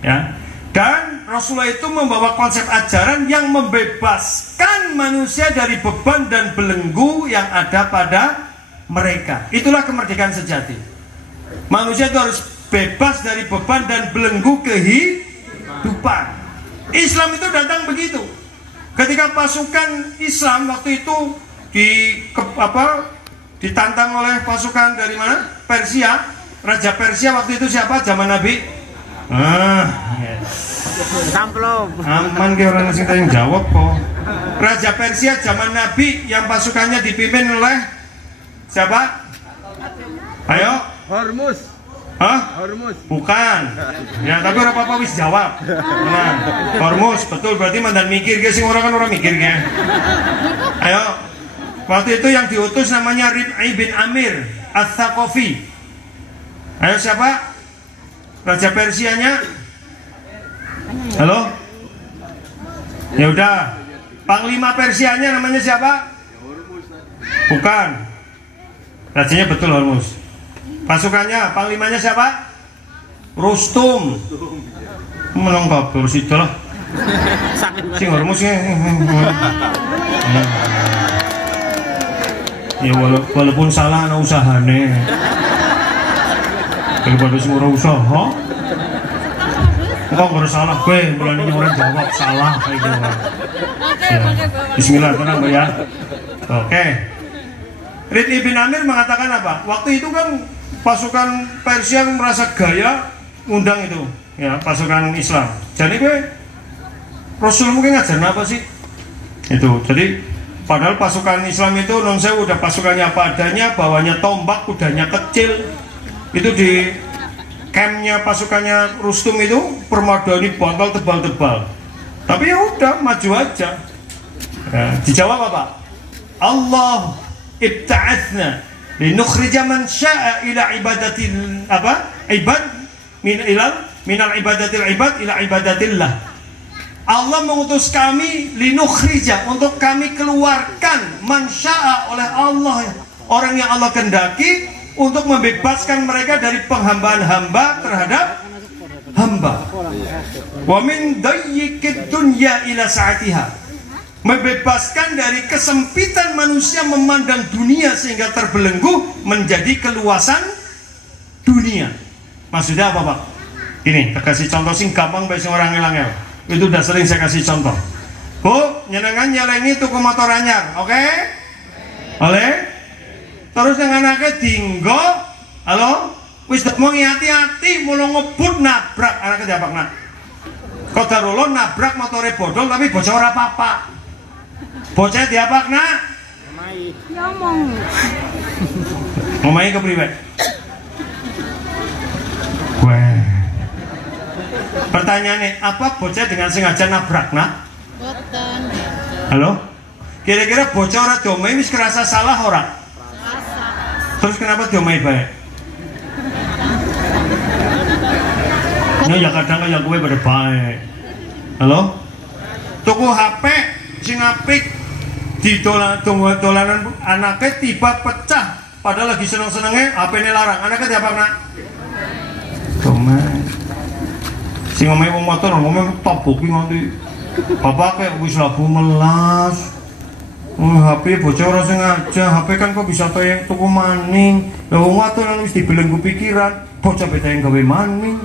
Ya. Dan Rasulullah itu membawa konsep ajaran yang membebaskan manusia dari beban dan belenggu yang ada pada mereka. Itulah kemerdekaan sejati. Manusia itu harus bebas dari beban dan belenggu kehidupan. Islam itu datang begitu. Ketika pasukan Islam waktu itu ditantang oleh pasukan dari mana? Persia. Raja Persia waktu itu siapa? Zaman Nabi. Aman ke orang asing yang jawab kok. Raja Persia zaman Nabi yang pasukannya dipimpin oleh siapa? Ayo. Hormuz. Hah? Hormuz. Bukan. Ya tapi ora apa-apa wis jawab. Nah, Hormuz betul berarti mandan mikir guys, sing ora kan ora mikir ya. Ayo. Waktu itu yang diutus namanya Rib'i bin Amir Ats-Tsaqafi. Ayo siapa? Raja Persianya. Halo? Ya udah. Panglima Persianya namanya siapa? Bukan. Rajanya betul Hormuz. Pasukannya, panglimanya siapa? Rustum. Menang kabur situ lah. Sing Hormuz ya. Ya walaupun salah ana usahane. Daripada sing ora usaha. Kok nggak salah gue, berani orang jawab salah kayak gitu. Ya. Bismillah, tenang Mbak ya. Oke. Rid ibn Amir mengatakan apa? Waktu itu kan pasukan Persia merasa gaya undang itu, ya pasukan Islam. Jadi gue Rasul mungkin ngajarin apa sih? Itu. Jadi padahal pasukan Islam itu non sewu udah pasukannya apa adanya, bawanya tombak, kudanya kecil. Itu di campnya pasukannya Rustum itu permadani botol tebal-tebal. Tapi ya udah maju aja. Ya, dijawab apa? Allah ibta'atsna linukhrija man syaa ila ibadatil apa? Ibad minal ibadatil ibad ila ibadatillah. Allah mengutus kami linukhrija, untuk kami keluarkan man syaa oleh Allah, orang yang Allah kehendaki, untuk membebaskan mereka dari penghambaan hamba terhadap hamba. Wa min dayyikid dunya ila sa'atiha, membebaskan dari kesempitan manusia memandang dunia sehingga terbelenggu menjadi keluasan dunia. Maksudnya apa Pak? Ini, saya kasih contoh sing gampang bagi orang ngelangel. Itu udah sering saya kasih contoh. Bu, nyenengan nyelengi tuku motor anyar, oke? Oleh? Terus yang anaknya dinggo, halo? Wis mau hati-hati, mau ngebut nabrak, anaknya diapak nak. Kodarullah nabrak motornya bodol tapi bocor apa-apa. Bocah diapak nak? Ngomong. Ngomongnya ke priwet. Wah. Pertanyaannya, apa bocah dengan sengaja nabrak nak? Boten. Halo? Kira-kira bocah domai wis kerasa salah orang? Terus kenapa domai baik? Nah, ya kadang ya gue pada baik. Halo? Tuku HP sing apik di dolanan anaknya tiba pecah, padahal lagi seneng-senengnya HP-nya larang. Anaknya diapa nak? Domai. Sing ngomongin wong motor, ngomongin topoki nganti bapak kayak wis labu melas. HP bocor ora sengaja, HP kan kok bisa tayang tuku maning. Lah wong aturan wis dibelenggu pikiran, bocah betayang gawe maning.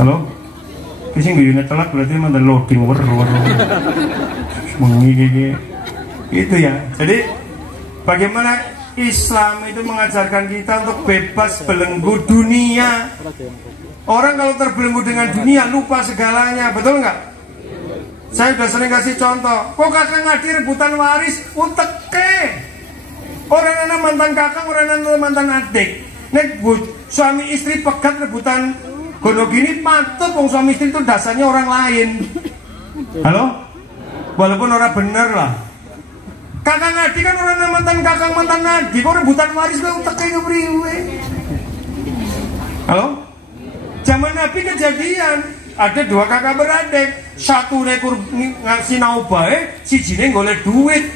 Halo? Ki sing guyu telat berarti mandan loading weruh. Mengi itu ya. Jadi bagaimana Islam itu mengajarkan kita untuk bebas belenggu dunia. Orang kalau terbelenggu dengan dunia lupa segalanya, betul nggak? Saya sudah sering kasih contoh. Kok kakak ngadi rebutan waris, uteke. Orang anak mantan kakak, orang anak mantan adik. Nek suami istri pegat rebutan gono gini, patut wong suami istri itu dasarnya orang lain. Halo? Walaupun orang bener lah. Kakak ngadi kan orang anak mantan kakak mantan adik. Kok rebutan waris kok uteke kepriwe? Halo? Zaman Nabi kejadian ada dua kakak beradik, satu nekur ngasih naubae, sijine golek duit,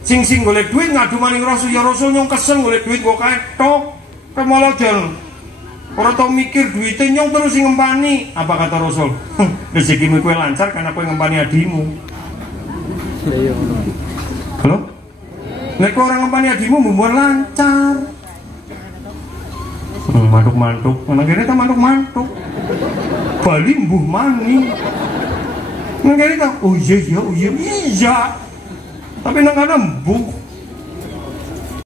sing golek duit ngadu maning Rasul, ya Rasul nyong kesel golek duit kok ketok, kemalah jel, orang tau mikir duitnya nyong terus sing ngempani, apa kata Rasul? Rezekimu kue lancar karena kue ngempani adimu. Halo? Nek orang ngempani adimu membuat lancar. Mantuk-mantuk, nangkene ta mantuk-mantuk. Bali mbuh mani. Nangkene ta, oh iya. Tapi nang kana mbuh.